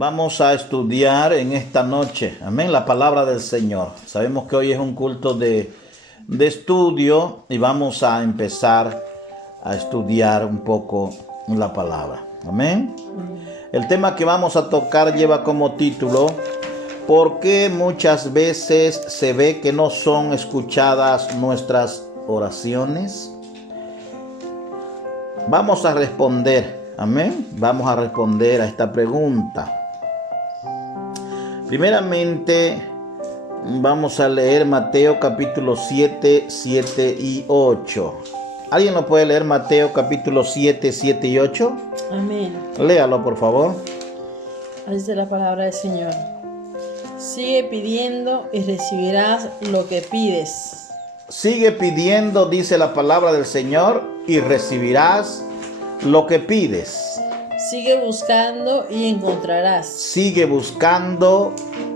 Vamos a estudiar en esta noche, amén, la palabra del Señor. Sabemos que hoy es un culto de estudio y vamos a empezar a estudiar un poco la palabra, amén. El tema que vamos a tocar lleva como título: ¿por qué muchas veces se ve que no son escuchadas nuestras oraciones? Vamos a responder, amén. Vamos a responder a esta pregunta. Primeramente, vamos a leer Mateo capítulo 7, 7 y 8. ¿Alguien lo puede leer? Mateo capítulo 7, 7 y 8. Amén. Léalo, por favor. Dice la palabra del Señor: sigue pidiendo y recibirás lo que pides. Sigue pidiendo, dice la palabra del Señor, y recibirás lo que pides. Sigue buscando y encontrarás. Sigue buscando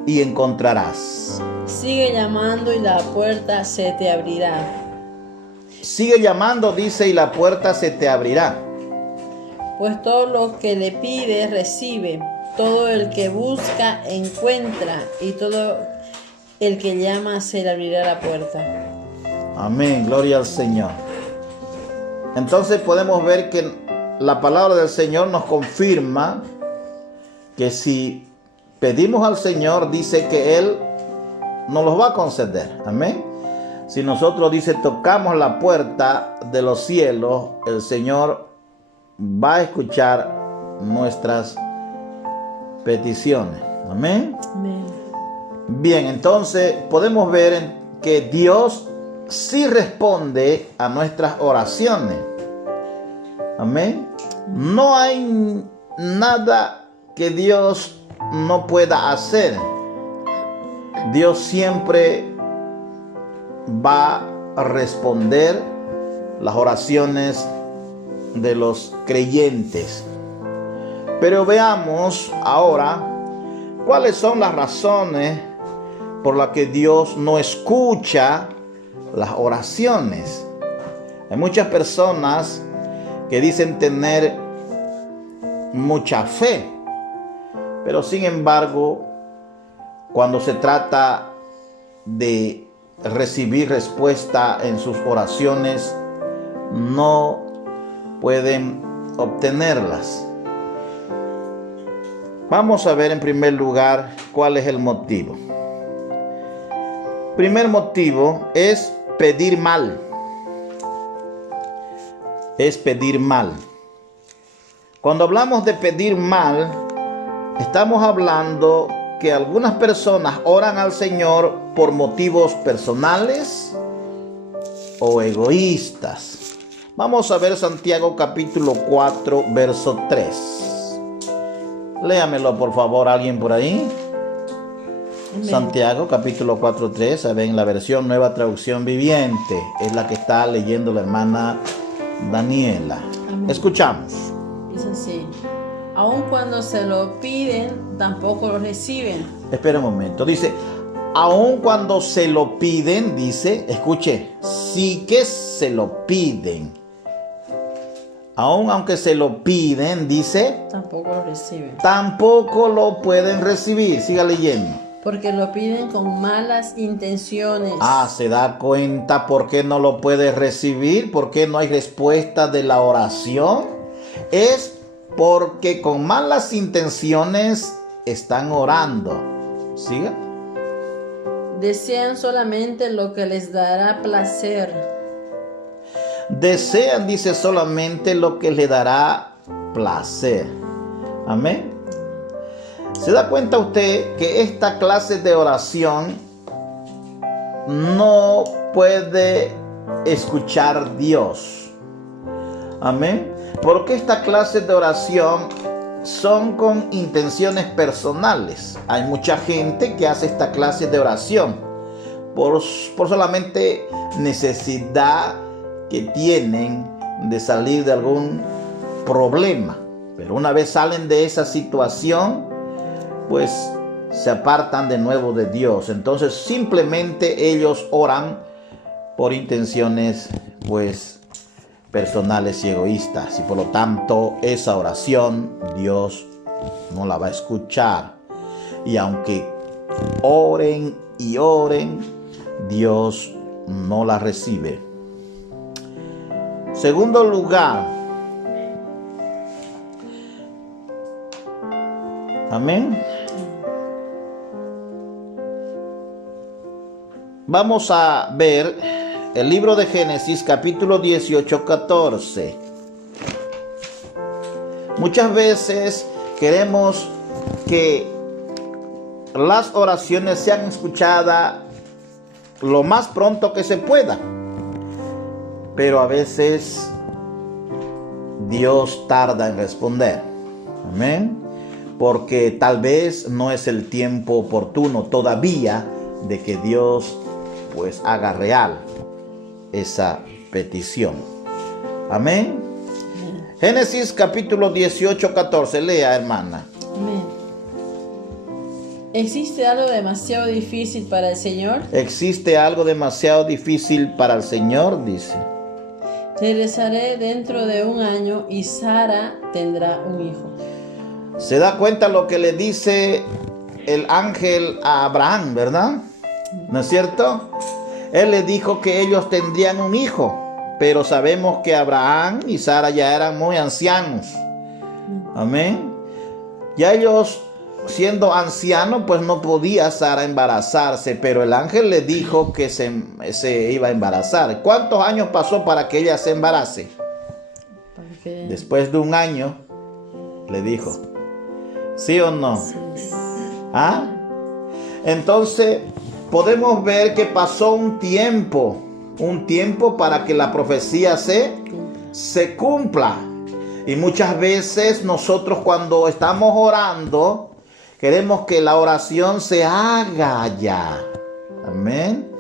y encontrarás. Sigue llamando y la puerta se te abrirá. Sigue llamando, dice, y la puerta se te abrirá. Pues todo lo que le pides recibe. Todo el que busca encuentra, y todo el que llama se le abrirá la puerta. Amén, gloria al Señor. Entonces podemos ver que la palabra del Señor nos confirma que si pedimos al Señor, dice que Él nos los va a conceder. Amén. Si nosotros, dice, tocamos la puerta de los cielos, el Señor va a escuchar nuestras peticiones. Amén. Amén. Bien, entonces podemos ver que Dios sí responde a nuestras oraciones. Amén. No hay nada que Dios no pueda hacer. Dios siempre va a responder las oraciones de los creyentes. Pero veamos ahora cuáles son las razones por las que Dios no escucha las oraciones. Hay muchas personas que dicen tener mucha fe, pero sin embargo, cuando se trata de recibir respuesta en sus oraciones, no pueden obtenerlas. Vamos a ver en primer lugar cuál es el motivo. Primer motivo es pedir mal. Es pedir mal. Cuando hablamos de pedir mal, estamos hablando que algunas personas oran al Señor por motivos personales o egoístas. Vamos a ver Santiago capítulo 4, verso 3. Léamelo, por favor, alguien por ahí. Amén. Santiago capítulo 4, 3. En la versión Nueva Traducción Viviente. Es la que está leyendo la hermana Daniela. Amén. Escuchamos. Dice así: aun cuando se lo piden, tampoco lo reciben. Espera un momento. Dice, aun cuando se lo piden, dice, escuche, sí que se lo piden. Aunque se lo piden, dice, Tampoco lo reciben. tampoco lo pueden recibir. Siga leyendo. Porque lo piden con malas intenciones. ¿Se da cuenta por qué no lo puede recibir? ¿Por qué no hay respuesta de la oración? Es porque con malas intenciones están orando. ¿Siga? Desean solamente lo que les dará placer. Desean, dice, solamente lo que le dará placer. Amén. ¿Se da cuenta usted que esta clase de oración no puede escuchar Dios? Amén. Porque esta clase de oración son con intenciones personales. Hay mucha gente que hace esta clase de oración por solamente necesidad que tienen de salir de algún problema. Pero una vez salen de esa situación, pues se apartan de nuevo de Dios. Entonces simplemente ellos oran por intenciones pues personales y egoístas, y por lo tanto esa oración Dios no la va a escuchar. Y aunque oren y oren, Dios no la recibe. Segundo lugar, amén. Vamos a ver el libro de Génesis, capítulo 18, 14. Muchas veces queremos que las oraciones sean escuchadas lo más pronto que se pueda, pero a veces Dios tarda en responder. Amén. Porque tal vez no es el tiempo oportuno todavía de que Dios pues haga real esa petición. Amén. Génesis capítulo 18, 14. Lea, hermana. Amén. ¿Existe algo demasiado difícil para el Señor? ¿Existe algo demasiado difícil para el Señor? Dice. Regresaré dentro de un año y Sara tendrá un hijo. Se da cuenta lo que le dice el ángel a Abraham, ¿verdad? ¿No es cierto? Él le dijo que ellos tendrían un hijo, pero sabemos que Abraham y Sara ya eran muy ancianos. Amén. Ya ellos, siendo ancianos, pues no podía Sara embarazarse, pero el ángel le dijo que se iba a embarazar. ¿Cuántos años pasó para que ella se embarace? Después de un año, le dijo. ¿Sí o no? Sí. ¿Ah? Entonces, podemos ver que pasó un tiempo para que la profecía se cumpla. Y muchas veces nosotros cuando estamos orando, queremos que la oración se haga ya. Amén.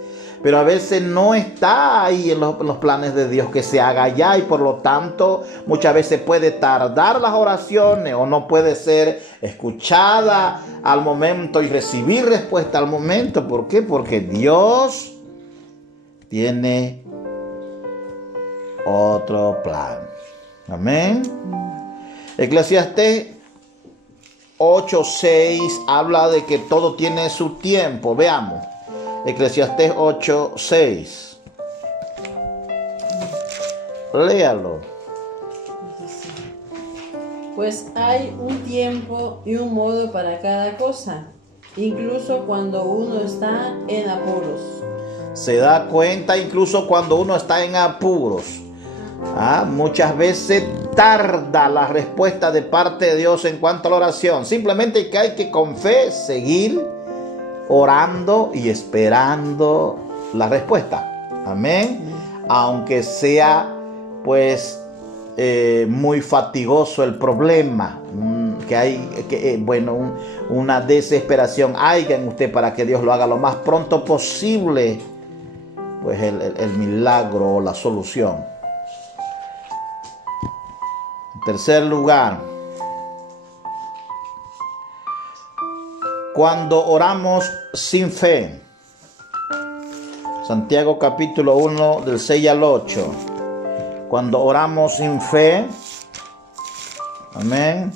Pero a veces no está ahí en los planes de Dios que se haga ya, y por lo tanto muchas veces puede tardar las oraciones o no puede ser escuchada al momento y recibir respuesta al momento. ¿Por qué? Porque Dios tiene otro plan. Amén. Eclesiastés 8:6 habla de que todo tiene su tiempo. Veamos. Eclesiastés 8:6. Léalo. Pues hay un tiempo y un modo para cada cosa, incluso cuando uno está en apuros. Se da cuenta incluso cuando uno está en apuros. Muchas veces tarda la respuesta de parte de Dios en cuanto a la oración. Simplemente que hay que con fe seguir orando y esperando la respuesta. Amén. Aunque sea pues muy fatigoso el problema, que hay una desesperación haya en usted para que Dios lo haga lo más pronto posible, pues el milagro o la solución. En tercer lugar, cuando oramos sin fe. Santiago capítulo 1 del 6 al 8. Cuando oramos sin fe, amén,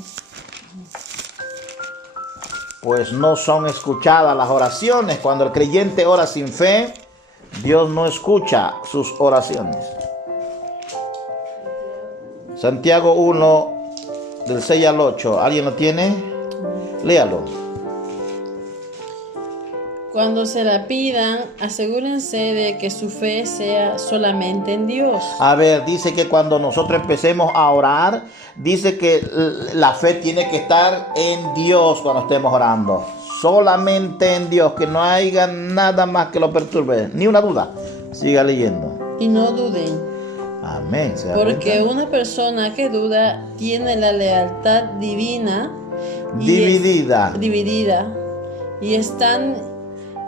pues no son escuchadas las oraciones. Cuando el creyente ora sin fe, Dios no escucha sus oraciones. Santiago 1 del 6 al 8. ¿Alguien lo tiene? Léalo. Cuando se la pidan, asegúrense de que su fe sea solamente en Dios. A ver, dice que cuando nosotros empecemos a orar, dice que la fe tiene que estar en Dios cuando estemos orando. Solamente en Dios, que no haya nada más que lo perturbe, ni una duda. Siga leyendo. Y no duden. Amén. Porque una persona que duda tiene la lealtad divina dividida.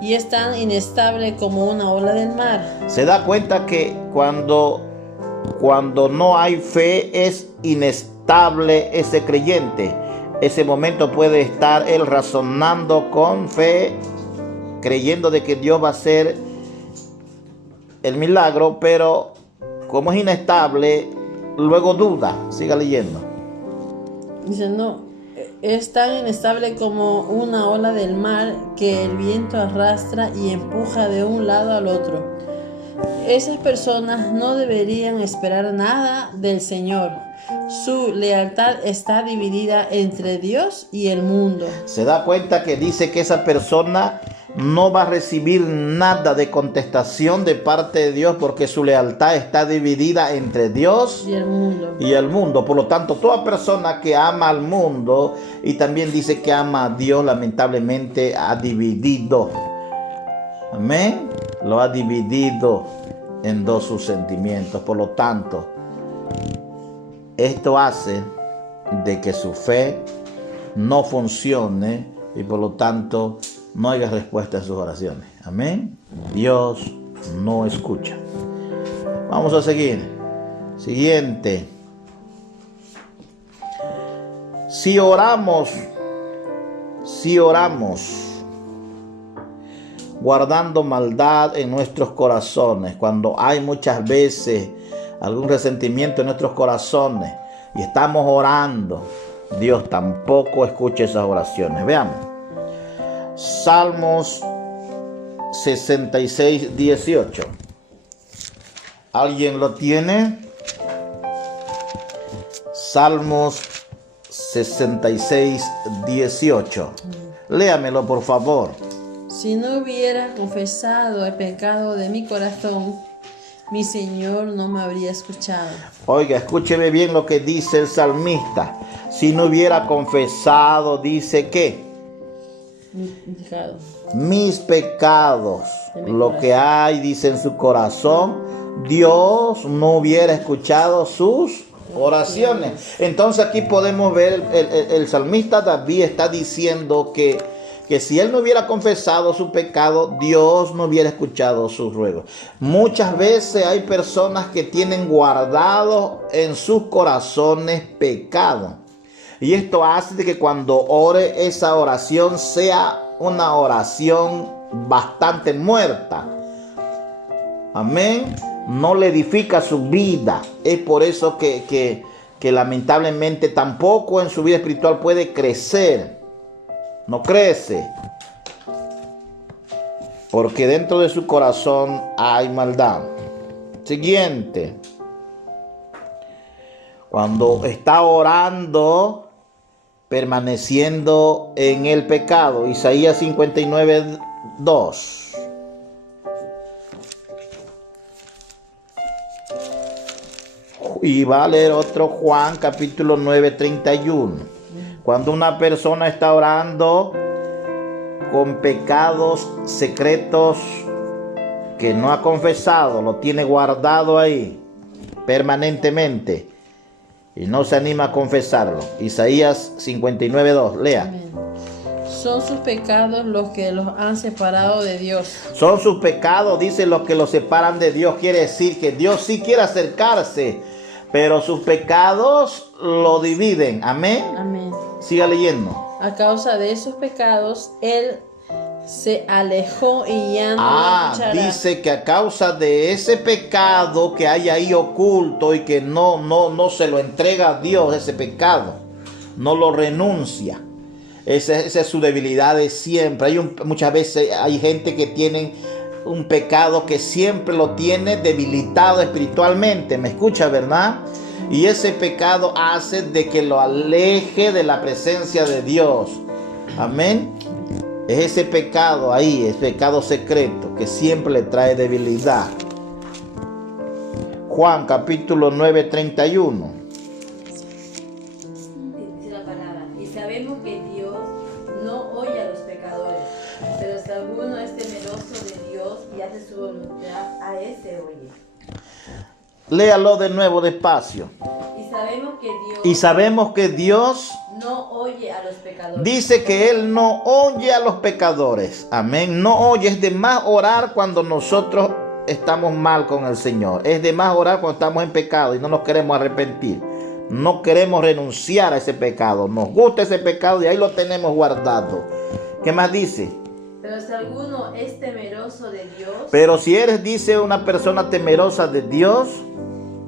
Y es tan inestable como una ola del mar. Se da cuenta que cuando no hay fe es inestable ese creyente. Ese momento puede estar él razonando con fe, creyendo de que Dios va a hacer el milagro, pero como es inestable, luego duda. Siga leyendo. Dice, no, Es tan inestable como una ola del mar que el viento arrastra y empuja de un lado al otro. Esas personas no deberían esperar nada del Señor. Su lealtad está dividida entre Dios y el mundo. Se da cuenta que dice que esa persona no va a recibir nada de contestación de parte de Dios porque su lealtad está dividida entre Dios Y el mundo. y el mundo. Por lo tanto, toda persona que ama al mundo y también dice que ama a Dios, lamentablemente ha dividido. Amén. Lo ha dividido en dos sus sentimientos. Por lo tanto, esto hace de que su fe no funcione y por lo tanto no haya respuesta a sus oraciones. Amén. Dios no escucha. Vamos a seguir. Siguiente. Si oramos guardando maldad en nuestros corazones, cuando hay muchas veces algún resentimiento en nuestros corazones y estamos orando, Dios tampoco escucha esas oraciones. Veamos. Salmos 66, 18. ¿Alguien lo tiene? Salmos 66, 18. Léamelo, por favor. Si no hubiera confesado el pecado de mi corazón, mi Señor no me habría escuchado. Oiga, escúcheme bien lo que dice el salmista. Si no hubiera confesado, dice que mis pecados, lo que hay, dice en su corazón, Dios no hubiera escuchado sus oraciones. Entonces aquí podemos ver el salmista David está diciendo que si él no hubiera confesado su pecado, Dios no hubiera escuchado sus ruegos. Muchas veces hay personas que tienen guardado en sus corazones pecado. Y esto hace de que cuando ore, esa oración sea una oración bastante muerta. Amén. No le edifica su vida. Es por eso que lamentablemente tampoco en su vida espiritual puede crecer. No crece. Porque dentro de su corazón hay maldad. Siguiente. Cuando está orando, permaneciendo en el pecado. Isaías 59, 2. Y va a leer otro Juan capítulo 9, 31. Cuando una persona está orando con pecados secretos que no ha confesado, lo tiene guardado ahí permanentemente y no se anima a confesarlo. Isaías 59, 2. Lea. Amén. Son sus pecados los que los han separado de Dios. Son sus pecados, dice, los que los separan de Dios. Quiere decir que Dios sí quiere acercarse, pero sus pecados lo dividen. Amén. Amén. Siga leyendo. A causa de esos pecados, Él se alejó y ya no lo escuchará. Dice que a causa de ese pecado que hay ahí oculto y que no se lo entrega a Dios, ese pecado, no lo renuncia. Esa es su debilidad de siempre. Muchas veces hay gente que tiene un pecado que siempre lo tiene debilitado espiritualmente. ¿Me escucha, verdad? Y ese pecado hace de que lo aleje de la presencia de Dios. Amén. Es ese pecado ahí, es pecado secreto que siempre le trae debilidad. Juan capítulo 9, 31. Dice la palabra, y sabemos que Dios no oye a los pecadores, pero si alguno es temeroso de Dios y hace su voluntad, a ese oye. Léalo de nuevo despacio. Y sabemos que Dios no oye a los pecadores. Dice que Él no oye a los pecadores. Amén. No oye. Es de más orar cuando nosotros estamos mal con el Señor. Es de más orar cuando estamos en pecado y no nos queremos arrepentir. No queremos renunciar a ese pecado. Nos gusta ese pecado y ahí lo tenemos guardado. ¿Qué más dice? Pero si alguno es temeroso de Dios. Pero si eres, dice, una persona temerosa de Dios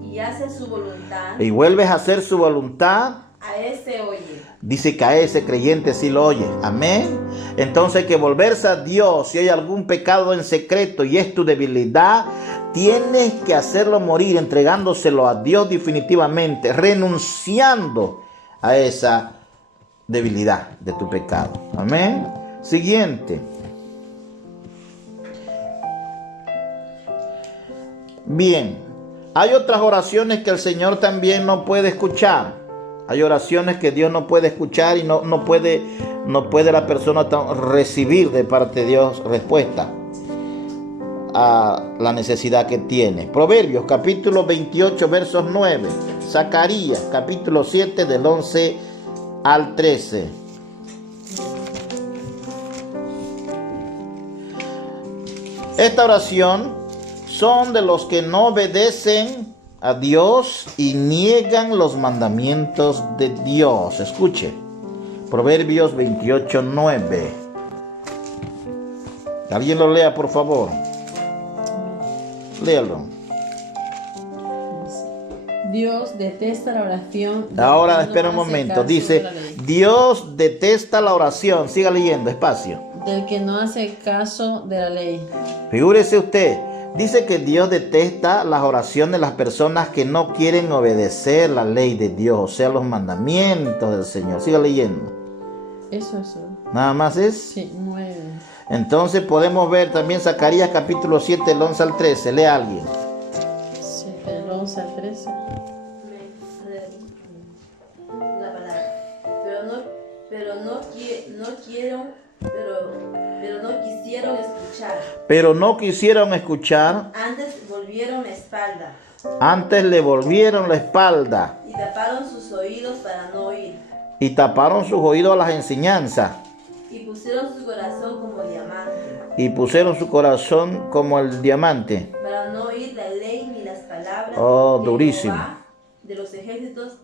Y hace su voluntad. y vuelves a hacer su voluntad. a ese oye. Dice que a ese creyente sí lo oye. Amén. Entonces hay que volverse a Dios. Si hay algún pecado en secreto y es tu debilidad, tienes que hacerlo morir, entregándoselo a Dios definitivamente, renunciando a esa debilidad de tu pecado. Amén. Siguiente. Bien, hay otras oraciones que el Señor también no puede escuchar. Hay oraciones que Dios no puede escuchar y no puede la persona recibir de parte de Dios respuesta a la necesidad que tiene. Proverbios capítulo 28 versos 9. Zacarías capítulo 7 del 11 al 13. Esta oración son de los que no obedecen a Dios y niegan los mandamientos de Dios. Escuche, Proverbios 28, 9. ¿Alguien lo lea, por favor? Léalo. Dios detesta la oración. Ahora, espera un momento. Dice, Dios detesta la oración. Siga leyendo, despacio. Del que no hace caso de la ley. Figúrese usted. Dice que Dios detesta las oraciones de las personas que no quieren obedecer la ley de Dios, o sea, los mandamientos del Señor. Siga leyendo. Eso. ¿Nada más es? Sí, 9. Entonces podemos ver también Zacarías capítulo 7, del 11 al 13. Lea alguien. 7, del 11 al 13. La palabra. Pero no quisieron escuchar. Antes volvieron la espalda. Antes le volvieron la espalda. Y taparon sus oídos para no oír. Y taparon sus oídos a las enseñanzas. Y pusieron su corazón como diamante. Y pusieron su corazón como el diamante. Para no oír la ley ni las palabras. Oh, durísimo. Jehová de los ejércitos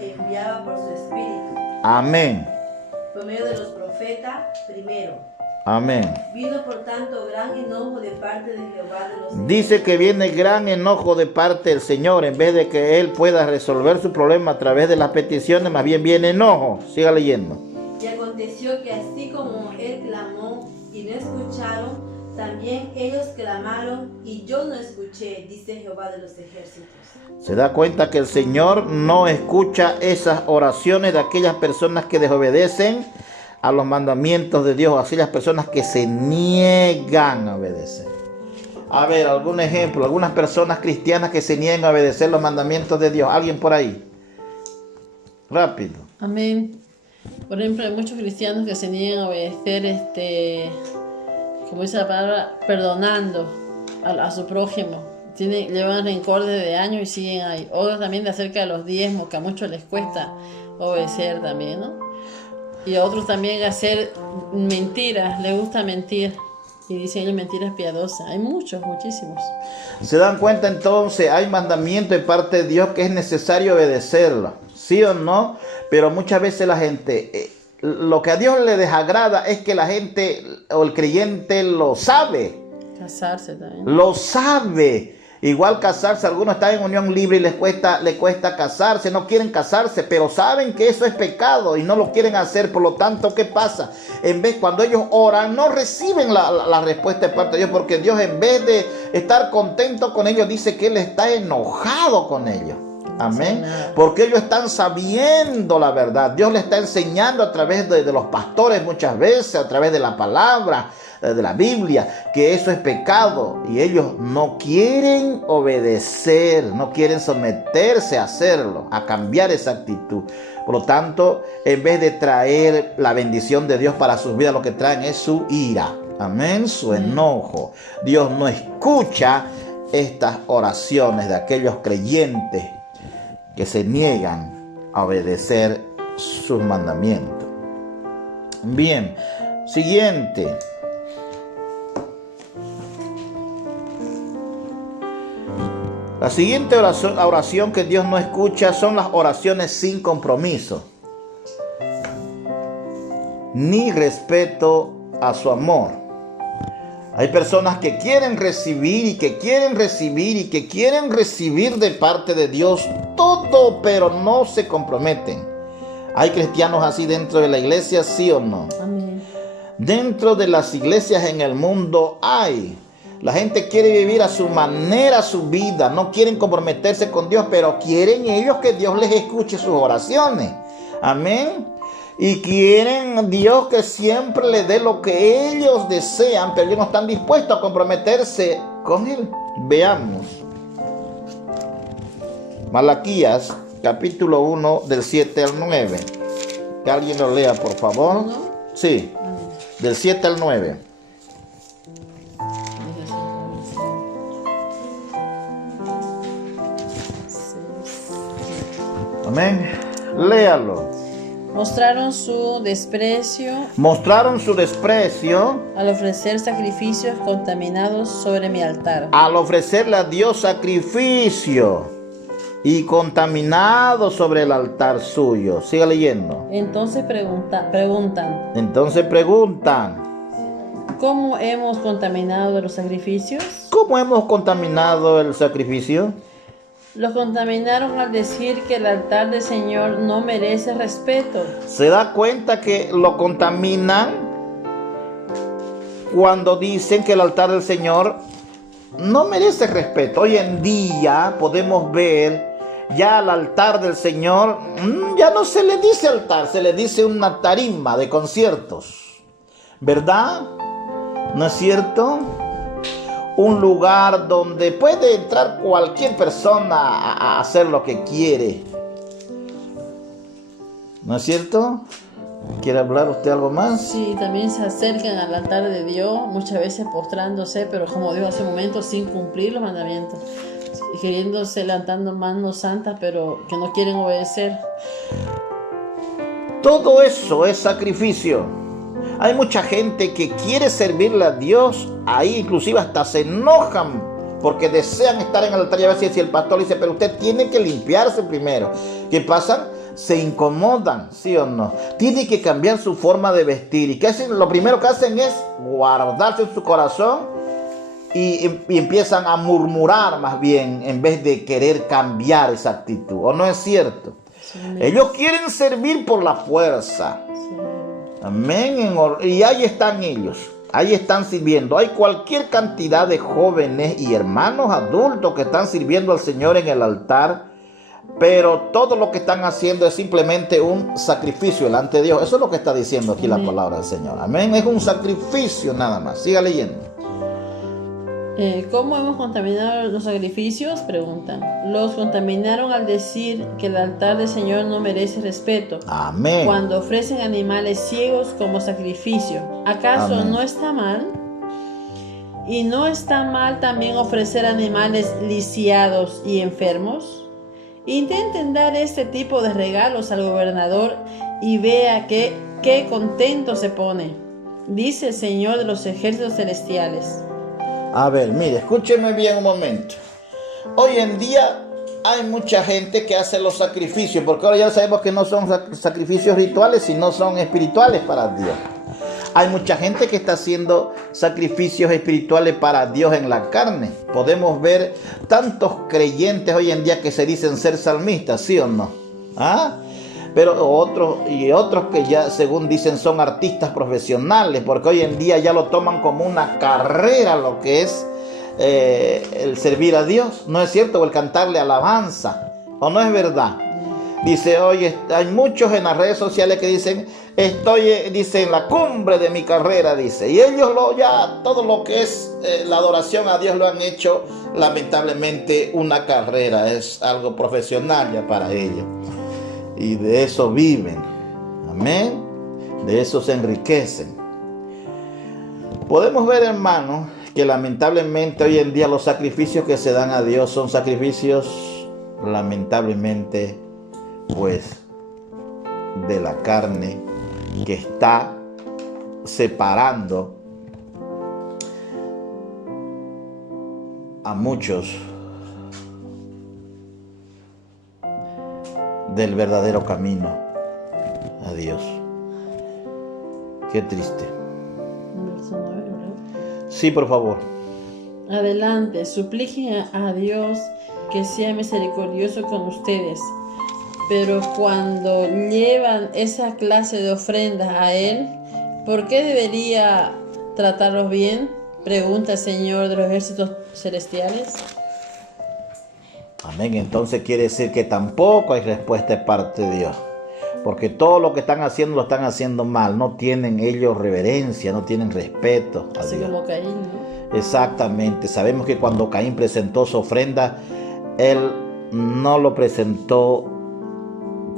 enviaba por su espíritu. Amén. Por medio de los profetas primero. Amén. Vino por tanto gran enojo de parte de Jehová de los ejércitos. Dice que viene gran enojo de parte del Señor. En vez de que Él pueda resolver su problema a través de las peticiones, más bien viene enojo. Siga leyendo. Y aconteció que así como Él clamó y no escucharon, también ellos clamaron y yo no escuché, dice Jehová de los ejércitos. Se da cuenta que el Señor no escucha esas oraciones de aquellas personas que desobedecen a los mandamientos de Dios, aquellas personas que se niegan a obedecer. A ver, algún ejemplo, algunas personas cristianas que se niegan a obedecer los mandamientos de Dios. ¿Alguien por ahí? Rápido. Amén. Por ejemplo, hay muchos cristianos que se niegan a obedecer, como dice la palabra, perdonando a su prójimo. Llevan rencor de años y siguen ahí. Otros también de acerca de los diezmos, que a muchos les cuesta obedecer también, ¿no? Y a otros también hacer mentiras, les gusta mentir. Y dicen ellos mentiras piadosas. Hay muchísimos. Se dan cuenta entonces, hay mandamiento de parte de Dios que es necesario obedecerlo. ¿Sí o no? Pero muchas veces la gente, lo que a Dios le desagrada es que la gente o el creyente lo sabe. Casarse también. Lo sabe. Igual casarse, algunos están en unión libre y les cuesta casarse, no quieren casarse, pero saben que eso es pecado y no lo quieren hacer. Por lo tanto, ¿qué pasa? En vez, cuando ellos oran, no reciben la respuesta de parte de Dios, porque Dios, en vez de estar contento con ellos, dice que Él está enojado con ellos. Amén. Porque ellos están sabiendo la verdad. Dios les está enseñando a través de los pastores muchas veces, a través de la palabra, de la Biblia, que eso es pecado. Y ellos no quieren obedecer, no quieren someterse a hacerlo, a cambiar esa actitud. Por lo tanto, en vez de traer la bendición de Dios para sus vidas, lo que traen es su ira. Amén. Su enojo. Dios no escucha estas oraciones de aquellos creyentes que se niegan a obedecer sus mandamientos. Bien, siguiente. La siguiente oración que Dios no escucha son las oraciones sin compromiso, ni respeto a su amor. Hay personas que quieren recibir y que quieren recibir y que quieren recibir de parte de Dios todo, pero no se comprometen. ¿Hay cristianos así dentro de la iglesia, sí o no? Amén. Dentro de las iglesias en el mundo hay. La gente quiere vivir a su manera su vida, no quieren comprometerse con Dios, pero quieren ellos que Dios les escuche sus oraciones. Amén. Y quieren Dios que siempre les dé lo que ellos desean, pero ellos no están dispuestos a comprometerse con Él. Veamos. Malaquías, capítulo 1, del 7 al 9. Que alguien lo lea, por favor. ¿Uno? Sí, del 7 al 9. Amén. Léalo. Mostraron su desprecio Mostraron su desprecio al ofrecer sacrificios contaminados sobre mi altar. al ofrecerle a Dios sacrificio y contaminado sobre el altar suyo. Siga leyendo. Entonces preguntan, Entonces preguntan, ¿cómo hemos contaminado los sacrificios? ¿cómo hemos contaminado el sacrificio? Los contaminaron al decir que el altar del Señor no merece respeto. ¿Se da cuenta que lo contaminan cuando dicen que el altar del Señor no merece respeto? Hoy en día podemos ver ya al altar del Señor, ya no se le dice altar, se le dice una tarima de conciertos, ¿verdad? ¿No es cierto? Un lugar donde puede entrar cualquier persona a hacer lo que quiere. ¿No es cierto? ¿Quiere hablar usted algo más? Sí, también se acercan al altar de Dios, muchas veces postrándose, pero como dijo hace un momento, sin cumplir los mandamientos. Y queriéndose levantando manos santas, pero que no quieren obedecer. Todo eso es sacrificio. Hay mucha gente que quiere servirle a Dios, ahí inclusive hasta se enojan porque desean estar en el altar. Y a veces si el pastor dice, pero usted tiene que limpiarse primero. ¿Qué pasa? Se incomodan, ¿sí o no? Tiene que cambiar su forma de vestir. ¿Y qué hacen? Lo primero que hacen es guardarse en su corazón y empiezan a murmurar más bien en vez de querer cambiar esa actitud. ¿O no es cierto? Sí. Ellos quieren servir por la fuerza. Sí. Amén. Y ahí están ellos. Ahí están sirviendo. Hay cualquier cantidad de jóvenes y hermanos adultos que están sirviendo al Señor en el altar. Pero todo lo que están haciendo es simplemente un sacrificio delante de Dios. Eso es lo que está diciendo aquí la palabra del Señor. Amén. Es un sacrificio nada más. Siga leyendo. ¿Cómo hemos contaminado los sacrificios? Preguntan. Los contaminaron al decir que el altar del Señor no merece respeto. Amén. Cuando ofrecen animales ciegos como sacrificio. ¿Acaso Amén. no está mal? ¿Y no está mal también ofrecer animales lisiados y enfermos? Intenten dar este tipo de regalos al gobernador y vea qué contento se pone, dice el Señor de los ejércitos celestiales. A ver, mire, escúcheme bien un momento. Hoy en día hay mucha gente que hace los sacrificios, porque ahora ya sabemos que no son sacrificios rituales, sino son espirituales para Dios. Hay mucha gente que está haciendo sacrificios espirituales para Dios en la carne. Podemos ver tantos creyentes hoy en día que se dicen ser salmistas, ¿sí o no? ¿Ah? Pero otros que ya según dicen son artistas profesionales, porque hoy en día ya lo toman como una carrera lo que es el servir a Dios, ¿no es cierto? O el cantarle alabanza, ¿o no es verdad? Dice, oye, hay muchos en las redes sociales que dicen, dice, en la cumbre de mi carrera, dice, y ellos ya todo lo que es la adoración a Dios lo han hecho lamentablemente una carrera, es algo profesional ya para ellos. Y de eso viven, amén, de eso se enriquecen. Podemos ver, hermanos, que lamentablemente hoy en día los sacrificios que se dan a Dios son sacrificios, lamentablemente, pues, de la carne que está separando a muchos del verdadero camino a Dios. Qué triste. Verso 9, ¿verdad? Sí, por favor. Adelante, supliquen a Dios que sea misericordioso con ustedes. Pero cuando llevan esa clase de ofrendas a Él, ¿por qué debería tratarlos bien? Pregunta el Señor de los ejércitos celestiales. Amén. Entonces quiere decir que tampoco hay respuesta de parte de Dios. Porque todo lo que están haciendo lo están haciendo mal. No tienen ellos reverencia, no tienen respeto a Así Dios. como Caín, ¿no? Exactamente. Sabemos que cuando Caín presentó su ofrenda, él no lo presentó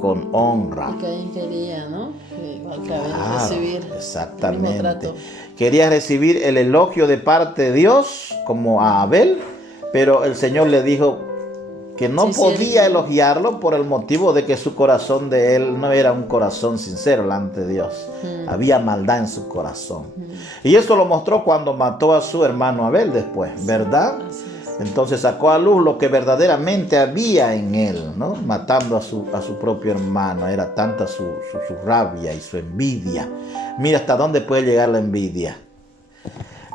con honra. Y Caín quería, ¿no? Claro, Recibir el mismo exactamente. trato. Quería recibir el elogio de parte de Dios, como a Abel, pero el Señor le dijo que no Sí, podía sí. elogiarlo por el motivo de que su corazón de él no era un corazón sincero delante de Dios. Había maldad en su corazón. Y eso lo mostró cuando mató a su hermano Abel después, ¿verdad? Así es. Entonces sacó a luz lo que verdaderamente había en él, ¿no? Matando a su propio hermano. Era tanta su rabia y su envidia. Mira hasta dónde puede llegar la envidia.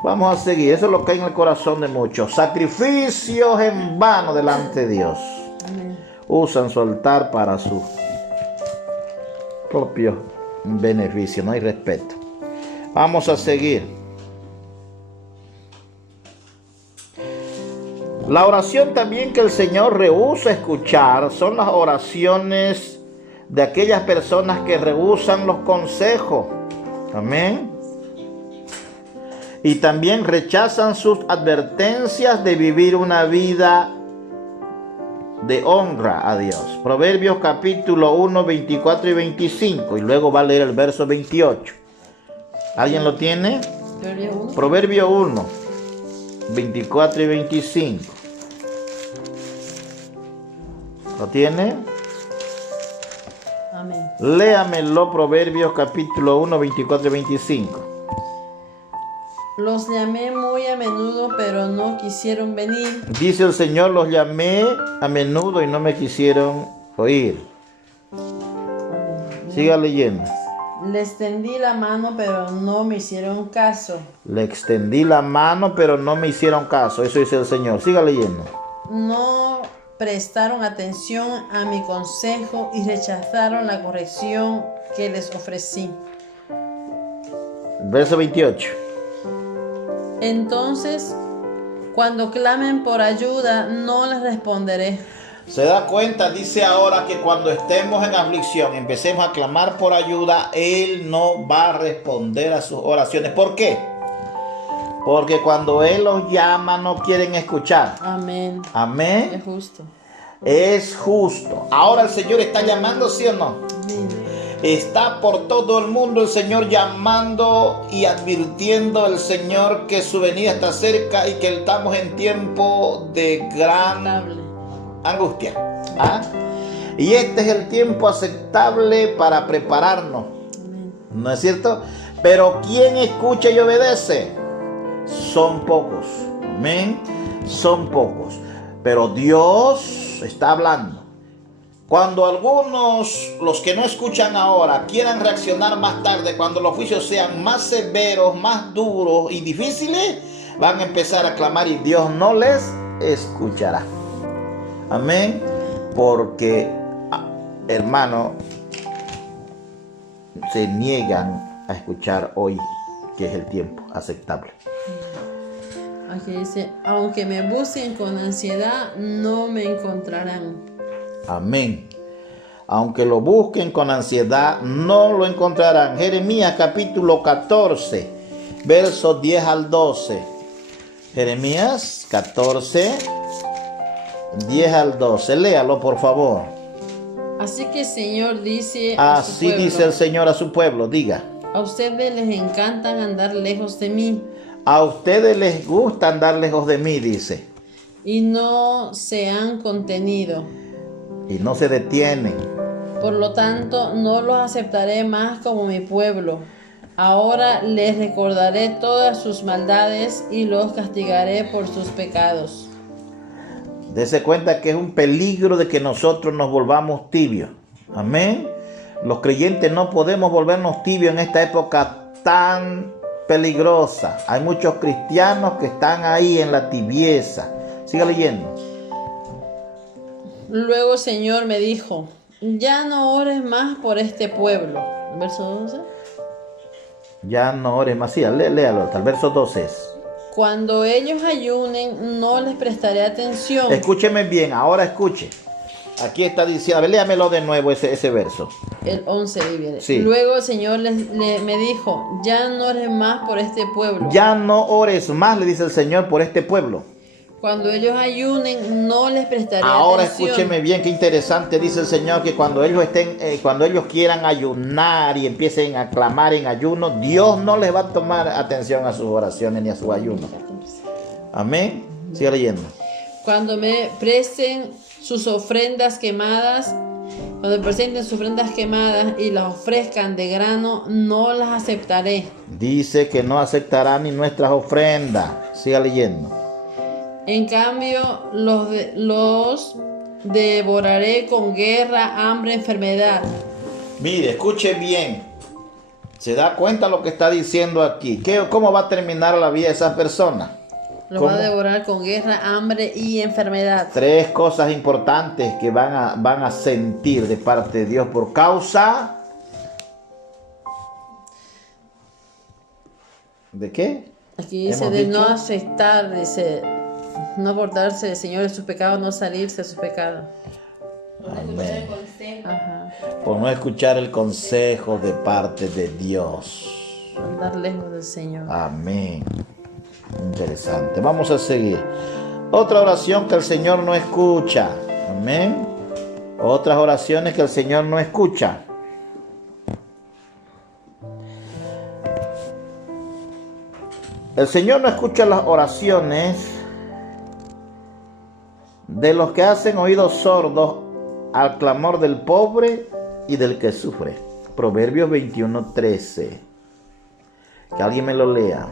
Vamos a seguir. Eso es lo que hay en el corazón de muchos. Sacrificios en vano delante de Dios. Amén. Usan su altar para su propio beneficio. No hay respeto. Vamos a seguir. La oración también que el Señor rehúsa escuchar son las oraciones de aquellas personas que rehusan los consejos. Amén. Y también rechazan sus advertencias de vivir una vida de honra a Dios. Proverbios capítulo 1, 24 y 25. Y luego va a leer el verso 28. ¿Alguien lo tiene? Proverbio 1, 24 y 25. ¿Lo tiene? Amén. Léamelo, Proverbios capítulo 1, 24 y 25. Los llamé muy a menudo, pero no quisieron venir. Dice el Señor, los llamé a menudo y no me quisieron oír. Siga leyendo. Le extendí la mano, pero no me hicieron caso. Le extendí la mano, pero no me hicieron caso. Eso dice el Señor. Siga leyendo. No prestaron atención a mi consejo y rechazaron la corrección que les ofrecí. Verso 28. Entonces, cuando clamen por ayuda, no les responderé. Se da cuenta, dice ahora que cuando estemos en aflicción, empecemos a clamar por ayuda, Él no va a responder a sus oraciones. ¿Por qué? Porque cuando Él los llama no quieren escuchar. Amén. Amén. Es justo. Es justo. Ahora el Señor está llamando, ¿sí o no? Amén. Está por todo el mundo el Señor llamando y advirtiendo el Señor que su venida está cerca y que estamos en tiempo de gran Aceptable. angustia. ¿Ah? Y este es el tiempo aceptable para prepararnos. Amén. ¿No es cierto? Pero ¿quién escucha y obedece? Son pocos. Amén. Son pocos. Pero Dios está hablando. Cuando algunos, los que no escuchan ahora, quieran reaccionar más tarde, cuando los juicios sean más severos, más duros y difíciles, van a empezar a clamar y Dios no les escuchará. Amén. Porque, hermano, se niegan a escuchar hoy, que es el tiempo aceptable. Aquí dice, aunque me busquen con ansiedad, no me encontrarán. Amén. Aunque lo busquen con ansiedad, no lo encontrarán. Jeremías capítulo 14, versos 10 al 12. Jeremías 14, 10 al 12. Léalo, por favor. Así que el Señor dice a su Así pueblo, dice el Señor a su pueblo. Diga. a ustedes les encantan andar lejos de mí A ustedes les gusta andar lejos de mí, dice. y no se han contenido. Y no se detienen. Por lo tanto, no los aceptaré más como mi pueblo. Ahora les recordaré todas sus maldades y los castigaré por sus pecados. Dese cuenta que es un peligro de que nosotros nos volvamos tibios. Amén. Los creyentes no podemos volvernos tibios en esta época tan peligrosa. Hay muchos cristianos que están ahí en la tibieza. Siga leyendo. Luego el Señor me dijo, ya no ores más por este pueblo. Verso 12. Ya no ores más. Sí, léalo hasta el verso 12 es. Cuando ellos ayunen, no les prestaré atención. Escúcheme bien, ahora escuche. Aquí está diciendo, a ver, léamelo de nuevo ese verso. El 11 ahí viene. Sí. Luego el Señor me dijo, ya no ores más por este pueblo. Ya no ores más, le dice el Señor, por este pueblo. Cuando ellos ayunen, no les prestaré Ahora atención. escúcheme bien, qué interesante, dice el Señor, que cuando ellos quieran ayunar y empiecen a clamar en ayuno, Dios no les va a tomar atención a sus oraciones ni a su ayuno. Amén. Siga leyendo. Cuando me presten sus ofrendas quemadas, cuando presenten sus ofrendas quemadas y las ofrezcan de grano, no las aceptaré. Dice que no aceptará ni nuestras ofrendas. Siga leyendo. En cambio, los devoraré con guerra, hambre, enfermedad. Mire, escuche bien. ¿Se da cuenta lo que está diciendo aquí? ¿Cómo va a terminar la vida de esas personas? Los ¿Cómo? va a devorar con guerra, hambre y enfermedad. 3 cosas importantes que van a sentir de parte de Dios por causa ¿de qué? Aquí dice Hemos de dicho. no aceptar, dice, no acordarse del Señor de sus pecados, no salirse de sus pecados. Por no escuchar el consejo. Ajá. Por no escuchar el consejo de parte de Dios. Andar lejos del Señor. Amén. Interesante. Vamos a seguir. Otra oración que el Señor no escucha. Amén. Otras oraciones que el Señor no escucha. El Señor no escucha las oraciones de los que hacen oídos sordos al clamor del pobre y del que sufre. Proverbios 21:13. Que alguien me lo lea.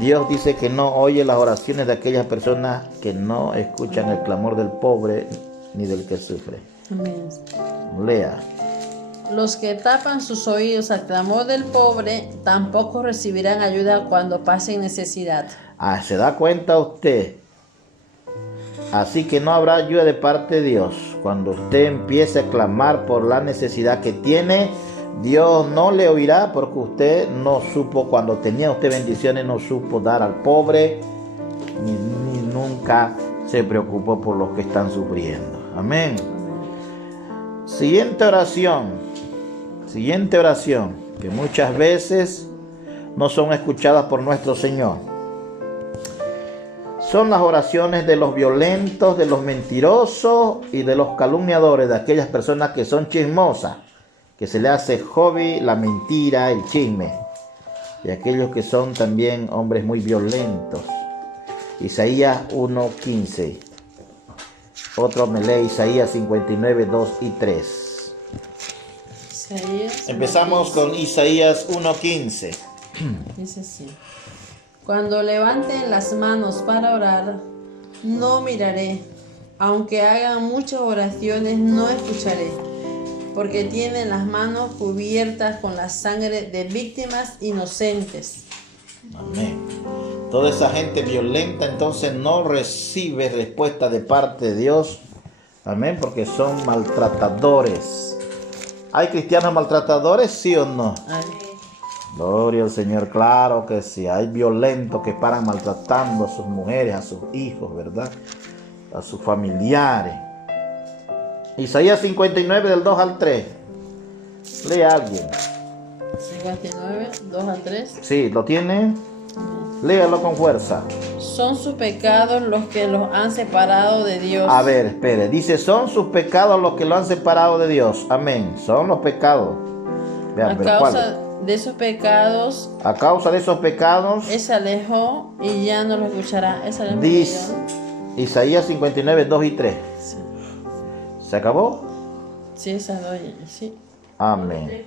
Dios dice que no oye las oraciones de aquellas personas que no escuchan el clamor del pobre ni del que sufre. Amén. Lea. Los que tapan sus oídos al clamor del pobre tampoco recibirán ayuda cuando pasen necesidad. ¿Se da cuenta usted? Así que no habrá ayuda de parte de Dios. Cuando usted empiece a clamar por la necesidad que tiene, Dios no le oirá porque usted no supo, cuando tenía usted bendiciones, no supo dar al pobre, ni nunca se preocupó por los que están sufriendo. Amén. Siguiente oración, que muchas veces no son escuchadas por nuestro Señor. Son las oraciones de los violentos, de los mentirosos y de los calumniadores, de aquellas personas que son chismosas, que se le hace hobby la mentira, el chisme, de aquellos que son también hombres muy violentos. Isaías 1:15. Otro me lee Isaías 59:2 y 3. Isaías, Empezamos con Isaías 1:15. dice así. Cuando levanten las manos para orar, no miraré. Aunque hagan muchas oraciones, no escucharé. Porque tienen las manos cubiertas con la sangre de víctimas inocentes. Amén. Toda esa gente violenta entonces no recibe respuesta de parte de Dios. Amén, porque son maltratadores. ¿Hay cristianos maltratadores, sí o no? Ay, Gloria al Señor, claro que sí. Hay violentos que paran maltratando a sus mujeres, a sus hijos, ¿verdad? A sus familiares. Isaías 59 del 2 al 3. Lee a alguien. 59, 2 a 3. Sí, ¿lo tiene? Léalo con fuerza. Son sus pecados los que los han separado de Dios. A ver, espere. Dice, son sus pecados los que lo han separado de Dios. Amén. Son los pecados. Vean, A pero causa ¿cuáles? de esos pecados, A causa de esos pecados, Él se alejó y ya no lo escuchará. Esa es la dice Isaías 59, 2 y 3. Sí, ¿Se acabó? sí, esa doy, sí. Amén.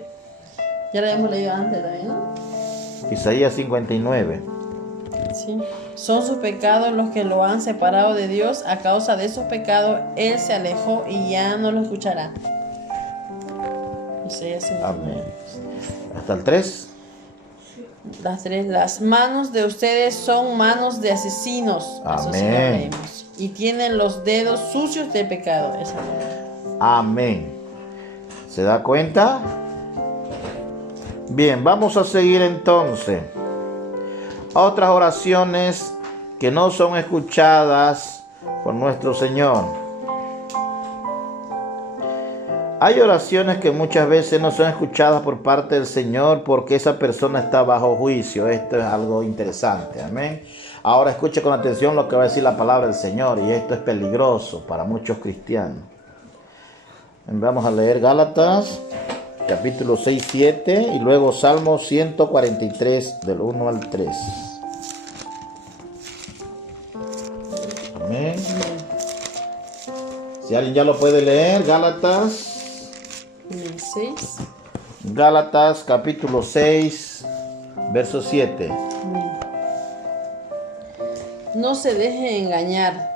Ya la hemos leído antes también, ¿no? Isaías 59. Sí. Son sus pecados los que lo han separado de Dios. A causa de esos pecados, Él se alejó y ya no lo escuchará. Isaías 59. Amén. ¿Hasta el 3? Las 3. Las manos de ustedes son manos de asesinos. Eso sí lo Amén. leímos. Y tienen los dedos sucios de pecado. Esa no. Amén. ¿Se da cuenta? Bien, vamos a seguir entonces. Otras oraciones que no son escuchadas por nuestro Señor. Hay oraciones que muchas veces no son escuchadas por parte del Señor porque esa persona está bajo juicio. Esto es algo interesante. Amén. Ahora escuche con atención lo que va a decir la palabra del Señor, y esto es peligroso para muchos cristianos. Vamos a leer Gálatas, capítulo 6, 7, y luego Salmo 143, del 1 al 3. Amén. Si alguien ya lo puede leer, Gálatas. 6. Gálatas, capítulo 6, verso 7. No se deje engañar.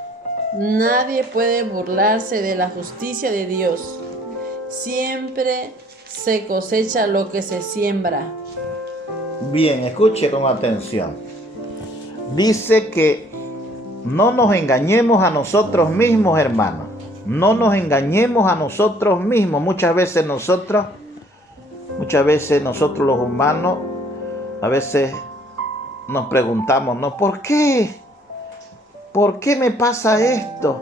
Nadie puede burlarse de la justicia de Dios. Siempre se cosecha lo que se siembra. Bien, escuche con atención. Dice que no nos engañemos a nosotros mismos, hermanos. No nos engañemos a nosotros mismos. Muchas veces nosotros los humanos, a veces nos preguntamos, ¿no? ¿Por qué? ¿Por qué me pasa esto?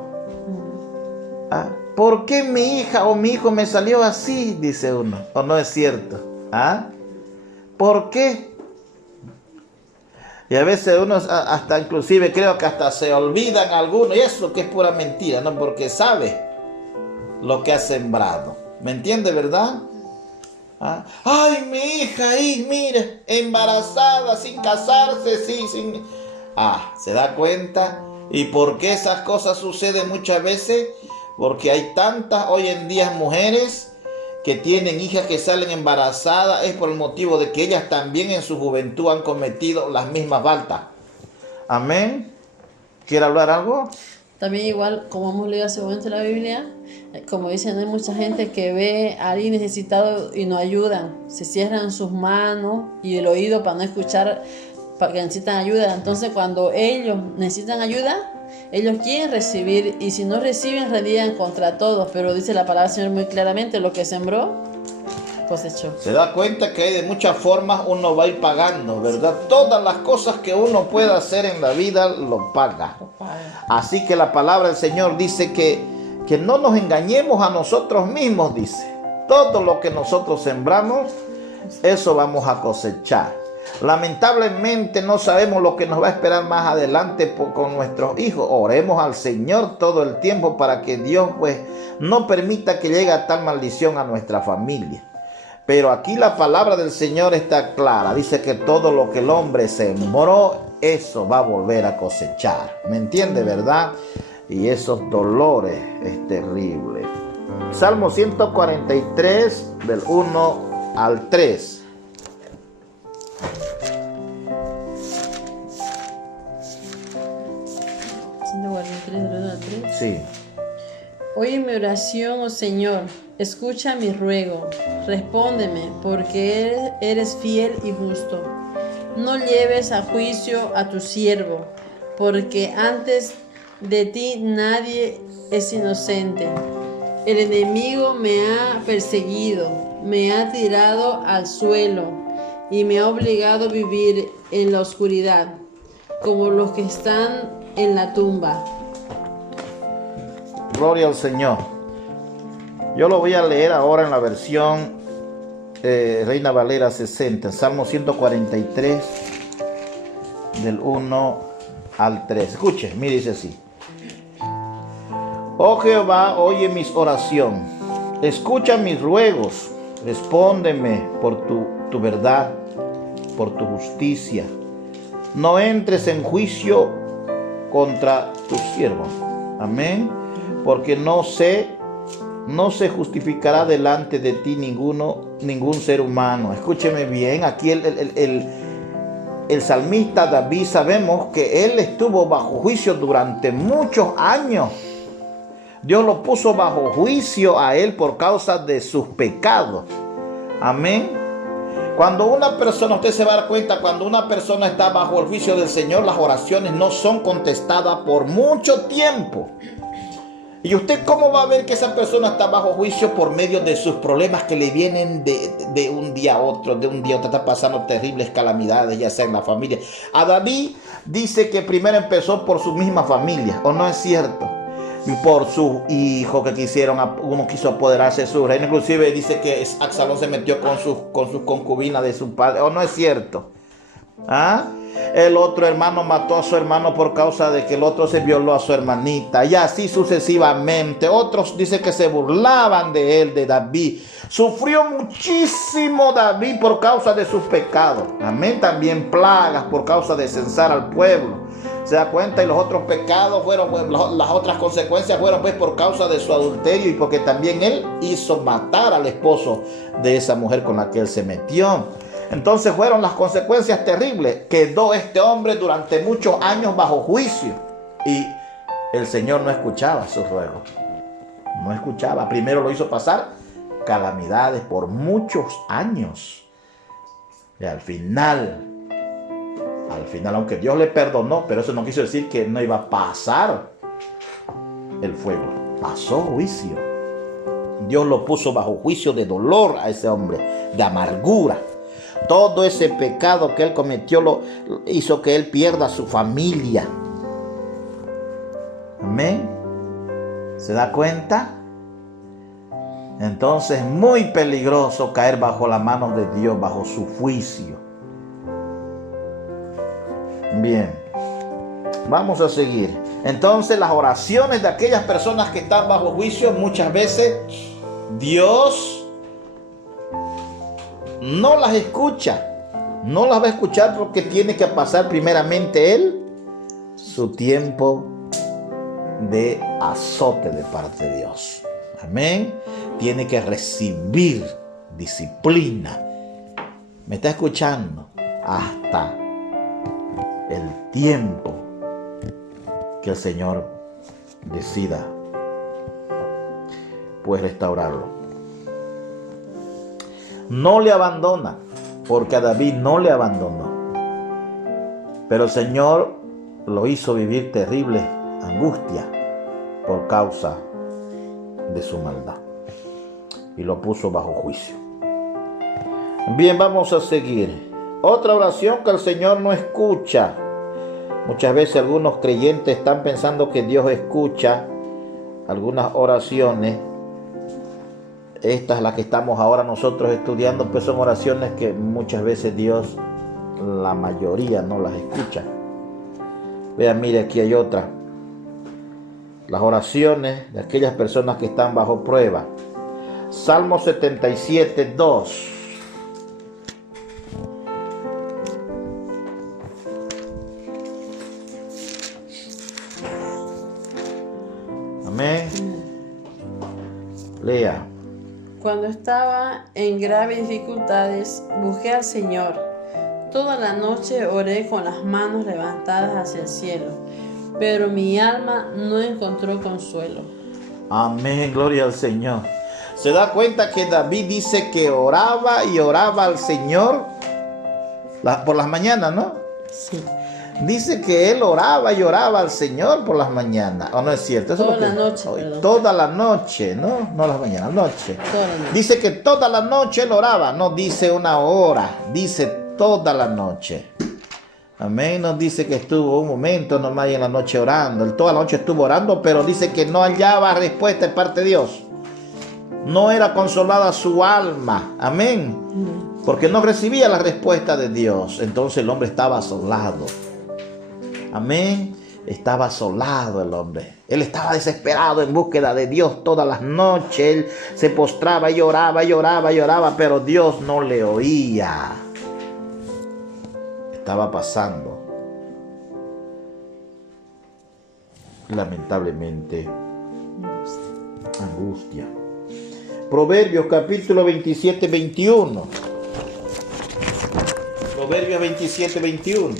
¿Ah? ¿Por qué mi hija o mi hijo me salió así? Dice uno. ¿O no es cierto? ¿Ah? ¿Por qué? Y a veces uno hasta inclusive creo que hasta se olvidan algunos. Y eso que es pura mentira, ¿no? Porque sabe lo que ha sembrado. ¿Me entiende, verdad? ¿Ah? Ay, mi hija ahí, mire, embarazada, sin casarse, sin... Ah, ¿se da cuenta? ¿Y por qué esas cosas suceden muchas veces? Porque hay tantas hoy en día mujeres que tienen hijas que salen embarazadas, es por el motivo de que ellas también en su juventud han cometido las mismas faltas. Amén. ¿Quiere hablar algo? También igual, como hemos leído hace un momento en la Biblia, como dicen, hay mucha gente que ve a alguien necesitado y no ayudan. Se cierran sus manos y el oído para no escuchar, para que necesitan ayuda. Entonces cuando ellos necesitan ayuda, ellos quieren recibir, y si no reciben, reniegan contra todos. Pero dice la palabra del Señor muy claramente: lo que sembró, cosechó. Se da cuenta que hay de muchas formas uno va a ir pagando, ¿verdad? Todas las cosas que uno pueda hacer en la vida lo paga. Así que la palabra del Señor dice que no nos engañemos a nosotros mismos, dice. Todo lo que nosotros sembramos, eso vamos a cosechar. Lamentablemente no sabemos lo que nos va a esperar más adelante con nuestros hijos. Oremos al Señor todo el tiempo para que Dios pues no permita que llegue a tal maldición a nuestra familia. Pero aquí la palabra del Señor está clara. Dice que todo lo que el hombre sembró, eso va a volver a cosechar. ¿Me entiende, verdad? Y esos dolores es terrible. Salmo 143, del 1 al 3. Sí. Oye mi oración, oh Señor, escucha mi ruego, respóndeme, porque eres fiel y justo. No lleves a juicio a tu siervo, porque antes de ti nadie es inocente. El enemigo me ha perseguido, me ha tirado al suelo y me ha obligado a vivir en la oscuridad, como los que están en la tumba. Gloria al Señor. Yo lo voy a leer ahora en la versión Reina Valera 60, Salmo 143, del 1 al 3. Escuche, mire, dice así: Oh Jehová, oye mis oraciones, escucha mis ruegos, respóndeme por tu verdad, por tu justicia. No entres en juicio contra tu siervo. Amén. Porque no se justificará delante de ti ningún ser humano. Escúcheme bien, aquí el salmista David, sabemos que él estuvo bajo juicio durante muchos años. Dios lo puso bajo juicio a él por causa de sus pecados. Amén. Cuando una persona, usted se va a dar cuenta, cuando una persona está bajo el juicio del Señor, las oraciones no son contestadas por mucho tiempo. ¿Y usted cómo va a ver que esa persona está bajo juicio? Por medio de sus problemas que le vienen de un día a otro, de un día a otro. Está pasando terribles calamidades, ya sea en la familia. A David dice que primero empezó por su misma familia, ¿o no es cierto? Y por su hijo que uno quiso apoderarse de su reino. Inclusive dice que Absalón se metió con sus concubinas de su padre, ¿o no es cierto? ¿Ah? El otro hermano mató a su hermano por causa de que el otro se violó a su hermanita, y así sucesivamente. Otros dicen que se burlaban de él, de David. Sufrió muchísimo David por causa de sus pecados. Amén. También plagas por causa de censar al pueblo. Se da cuenta, y los otros pecados las otras consecuencias fueron pues por causa de su adulterio, y porque también él hizo matar al esposo de esa mujer con la que él se metió. Entonces fueron las consecuencias terribles. Quedó este hombre durante muchos años bajo juicio, y el Señor no escuchaba sus ruegos. No escuchaba. Primero lo hizo pasar calamidades por muchos años. Y al final, aunque Dios le perdonó, pero eso no quiso decir que no iba a pasar el fuego. Pasó juicio. Dios lo puso bajo juicio de dolor a ese hombre, de amargura. Todo ese pecado que él cometió hizo que él pierda a su familia. Amén. ¿Se da cuenta? Entonces es muy peligroso caer bajo las manos de Dios, bajo su juicio. Bien, vamos a seguir. Entonces las oraciones de aquellas personas que están bajo juicio, muchas veces Dios no las escucha. No las va a escuchar porque tiene que pasar primeramente él su tiempo de azote de parte de Dios. Amén. Tiene que recibir disciplina. ¿Me está escuchando? Hasta el tiempo que el Señor decida pues restaurarlo. No le abandona, porque a David no le abandonó, pero el Señor lo hizo vivir terrible angustia por causa de su maldad, y lo puso bajo juicio. Bien, vamos a seguir. Otra oración que el Señor no escucha. Muchas veces algunos creyentes están pensando que Dios escucha algunas oraciones. Estas, las que estamos ahora nosotros estudiando, pues son oraciones que muchas veces Dios, la mayoría, no las escucha. Vean, mire, aquí hay otra. Las oraciones de aquellas personas que están bajo prueba. Salmo 77, 2. Amén. Lea. Cuando estaba en graves dificultades, busqué al Señor. Toda la noche oré con las manos levantadas hacia el cielo, pero mi alma no encontró consuelo. Amén, gloria al Señor. Se da cuenta que David dice que oraba y oraba al Señor por las mañanas, ¿no? Sí. Dice que él oraba y oraba al Señor por las mañanas. ¿O no es cierto? Eso Toda es lo que, la noche, perdón. Toda la noche, ¿no? No las mañanas, noche. Toda la noche. Dice que toda la noche él oraba. No dice una hora, dice toda la noche. Amén. No dice que estuvo un momento nomás en la noche orando. Él toda la noche estuvo orando, pero dice que no hallaba respuesta de parte de Dios. No era consolada su alma. Amén. Porque no recibía la respuesta de Dios. Entonces el hombre estaba asolado. Amén. Estaba asolado el hombre. Él estaba desesperado en búsqueda de Dios todas las noches. Él se postraba y oraba y oraba y oraba, pero Dios no le oía. Estaba pasando, lamentablemente, angustia. Proverbios capítulo 27, 21. Proverbios 27, 21.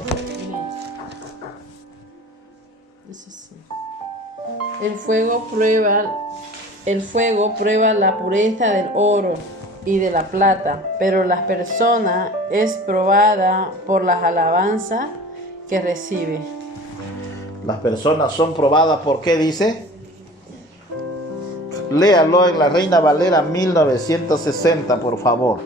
El fuego prueba la pureza del oro y de la plata, pero la persona es probada por las alabanzas que recibe. Las personas son probadas, ¿por qué dice? Léalo en la Reina Valera 1960, por favor.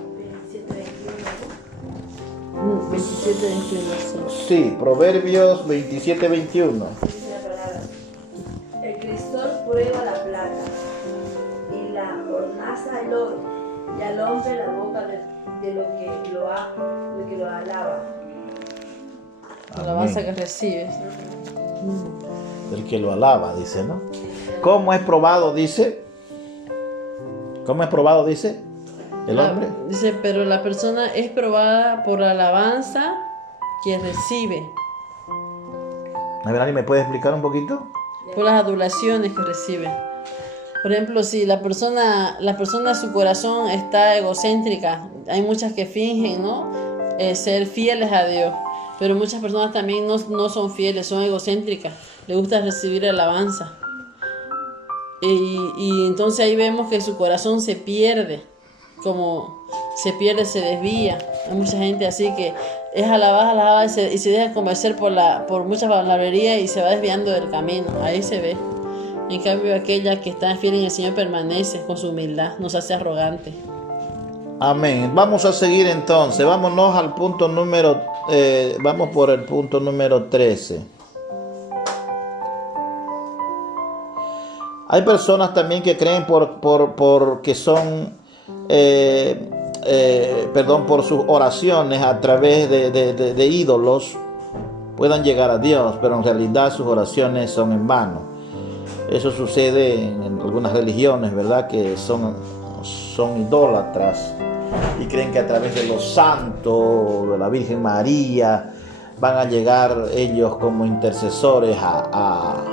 27, 21. Sí, Proverbios 27, 21. Dice la palabra: el crisol prueba la plata y la hornaza el oro, y al hombre la boca de lo que lo alaba. La alabanza que recibe. El que lo alaba, dice, ¿no? ¿Cómo es probado, dice? ¿Cómo es probado, dice? El hombre. Dice, pero la persona es probada por la alabanza que recibe, A ver, ¿alguien me puede explicar un poquito? por las adulaciones que recibe. Por ejemplo, si la persona su corazón está egocéntrica, hay muchas que fingen, ¿no? Ser fieles a Dios, pero muchas personas también no son fieles, son egocéntricas, les gusta recibir alabanza. Y entonces ahí vemos que su corazón se pierde, se desvía. Hay mucha gente así que es alabada y se deja convencer por mucha palabrería y se va desviando del camino. Ahí se ve. En cambio, aquella que está fiel en el Señor permanece con su humildad, no se hace arrogante. Amén. Vamos a seguir entonces. Vámonos al punto número... vamos por el punto número 13. Hay personas también que creen porque son... por sus oraciones a través de ídolos puedan llegar a Dios, pero en realidad sus oraciones son en vano. Eso sucede en algunas religiones, ¿verdad? Que son idólatras y creen que a través de los santos, de la Virgen María, van a llegar ellos como intercesores a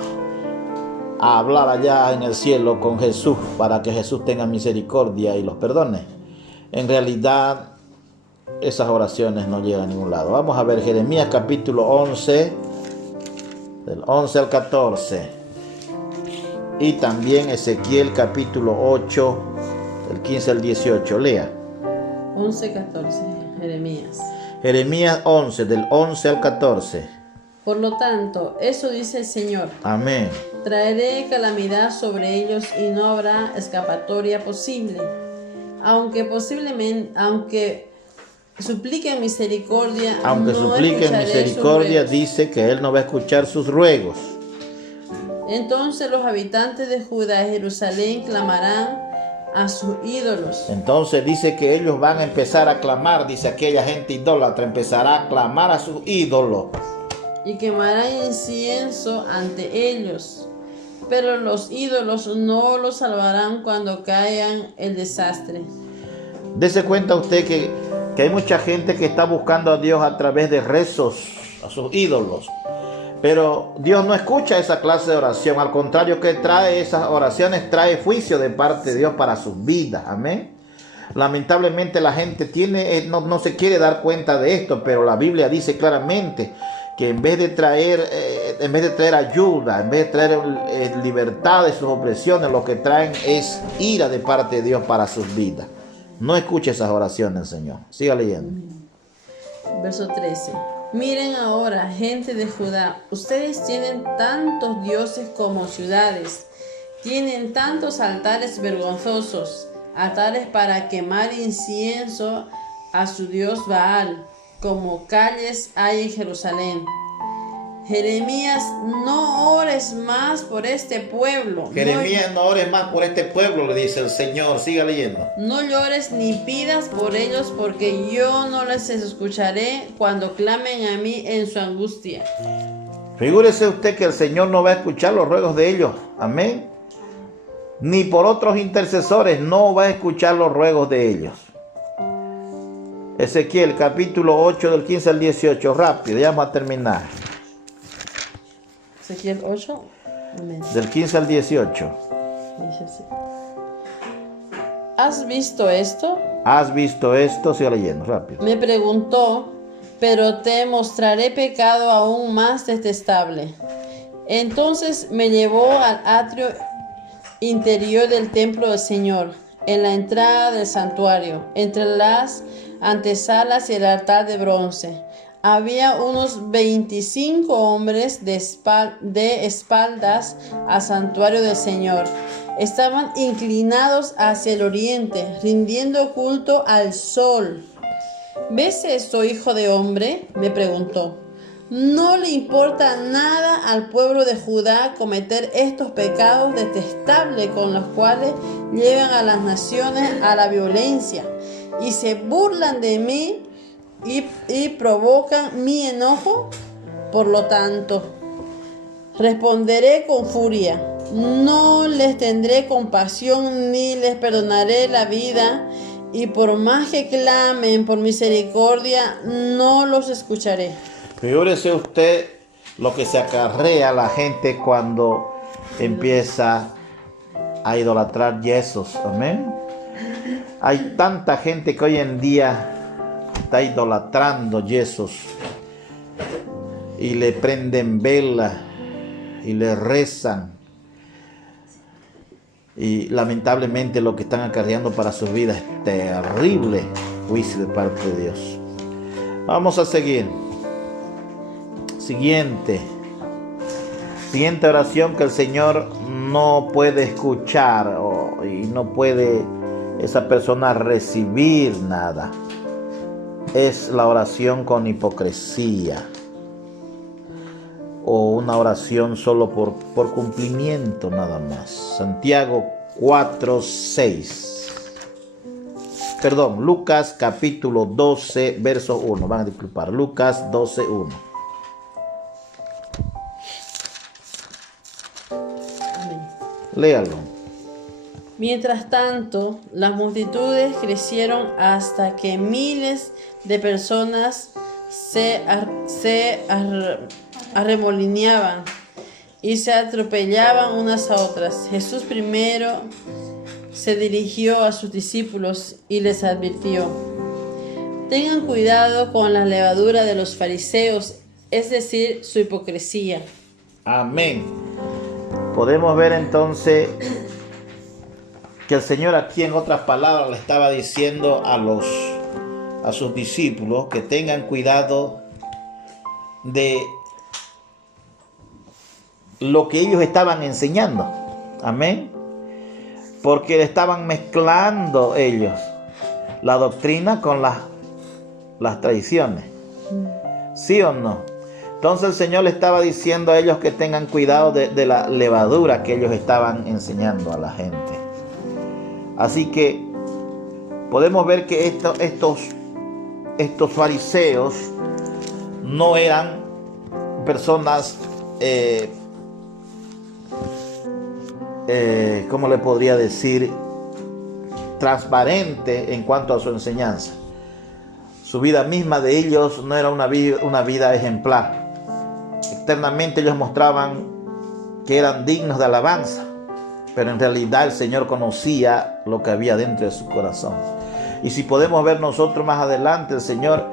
hablar allá en el cielo con Jesús para que Jesús tenga misericordia y los perdone. En realidad, esas oraciones no llegan a ningún lado. Vamos a ver Jeremías capítulo 11, del 11 al 14. Y también Ezequiel capítulo 8, del 15 al 18. Lea. 11, 14, Jeremías. Jeremías 11, del 11 al 14. Por lo tanto, eso dice el Señor. Amén. Traeré calamidad sobre ellos y no habrá escapatoria posible. Aunque supliquen misericordia, Aunque no supliquen escucharé misericordia, sus ruegos. dice que Él no va a escuchar sus ruegos. Entonces los habitantes de Judá y Jerusalén clamarán a sus ídolos. Entonces dice que ellos van a empezar a clamar, dice aquella gente idólatra, empezará a clamar a sus ídolos. Y quemarán incienso ante ellos. Pero los ídolos no los salvarán cuando caigan el desastre. Dese cuenta usted que hay mucha gente que está buscando a Dios a través de rezos, a sus ídolos. Pero Dios no escucha esa clase de oración. Al contrario, que trae esas oraciones, trae juicio de parte de Dios para sus vidas. Amén. Lamentablemente la gente no se quiere dar cuenta de esto, pero la Biblia dice claramente que en vez de traer ayuda, en vez de traer libertad de sus opresiones, lo que traen es ira de parte de Dios para sus vidas. No escuche esas oraciones, Señor. Siga leyendo. Verso 13. Miren ahora, gente de Judá, ustedes tienen tantos dioses como ciudades, tienen tantos altares vergonzosos, altares para quemar incienso a su dios Baal, como calles hay en Jerusalén. Jeremías, no ores más por este pueblo. Jeremías, no ores más por este pueblo, le dice el Señor. Siga leyendo. No llores ni pidas por ellos, porque yo no les escucharé cuando clamen a mí en su angustia. Figúrese usted que el Señor no va a escuchar los ruegos de ellos. Amén. Ni por otros intercesores no va a escuchar los ruegos de ellos. Ezequiel capítulo 8 del 15 al 18. Rápido, ya vamos a terminar. Ezequiel 8. Amén. Del 15 al 18. Dice así. ¿Has visto esto? ¿Has visto esto? Siga leyendo, rápido. Me preguntó, pero te mostraré pecado aún más detestable. Entonces me llevó al atrio interior del templo del Señor. en la entrada del santuario, entre las antesalas y el altar de bronce. Había unos 25 hombres de espaldas al santuario del Señor. Estaban inclinados hacia el oriente, rindiendo culto al sol. ¿Ves esto, hijo de hombre?, me preguntó. ¿No le importa nada al pueblo de Judá cometer estos pecados detestables con los cuales llevan a las naciones a la violencia y se burlan de mí y provocan mi enojo? Por lo tanto, responderé con furia. No les tendré compasión ni les perdonaré la vida, y por más que clamen por misericordia, no los escucharé. Figúrese usted lo que se acarrea la gente cuando empieza a idolatrar a Jesús. Amén. Hay tanta gente que hoy en día está idolatrando a Jesús y le prenden vela y le rezan, y lamentablemente lo que están acarreando para sus vidas es terrible juicio de parte de Dios. Vamos a seguir. Siguiente oración que el Señor no puede escuchar y no puede esa persona recibir nada. Es la oración con hipocresía, o una oración solo por cumplimiento nada más. Santiago 4:6. Perdón, Lucas capítulo 12, verso 1. Van a disculpar, Lucas 12:1. Léalo. Mientras tanto, las multitudes crecieron hasta que miles de personas se arremolineaban y se atropellaban unas a otras. Jesús primero se dirigió a sus discípulos y les advirtió: tengan cuidado con la levadura de los fariseos, es decir, su hipocresía. Amén. Podemos ver entonces que el Señor aquí, en otras palabras, le estaba diciendo a sus discípulos que tengan cuidado de lo que ellos estaban enseñando. Amén. Porque estaban mezclando ellos la doctrina con las tradiciones. ¿Sí o no? Entonces el Señor le estaba diciendo a ellos que tengan cuidado de la levadura que ellos estaban enseñando a la gente. Así que podemos ver que estos fariseos no eran personas, ¿cómo le podría decir?, transparentes en cuanto a su enseñanza. Su vida misma de ellos no era una vida ejemplar. Externamente ellos mostraban que eran dignos de alabanza, pero en realidad el Señor conocía lo que había dentro de su corazón. Y si podemos ver nosotros más adelante, el Señor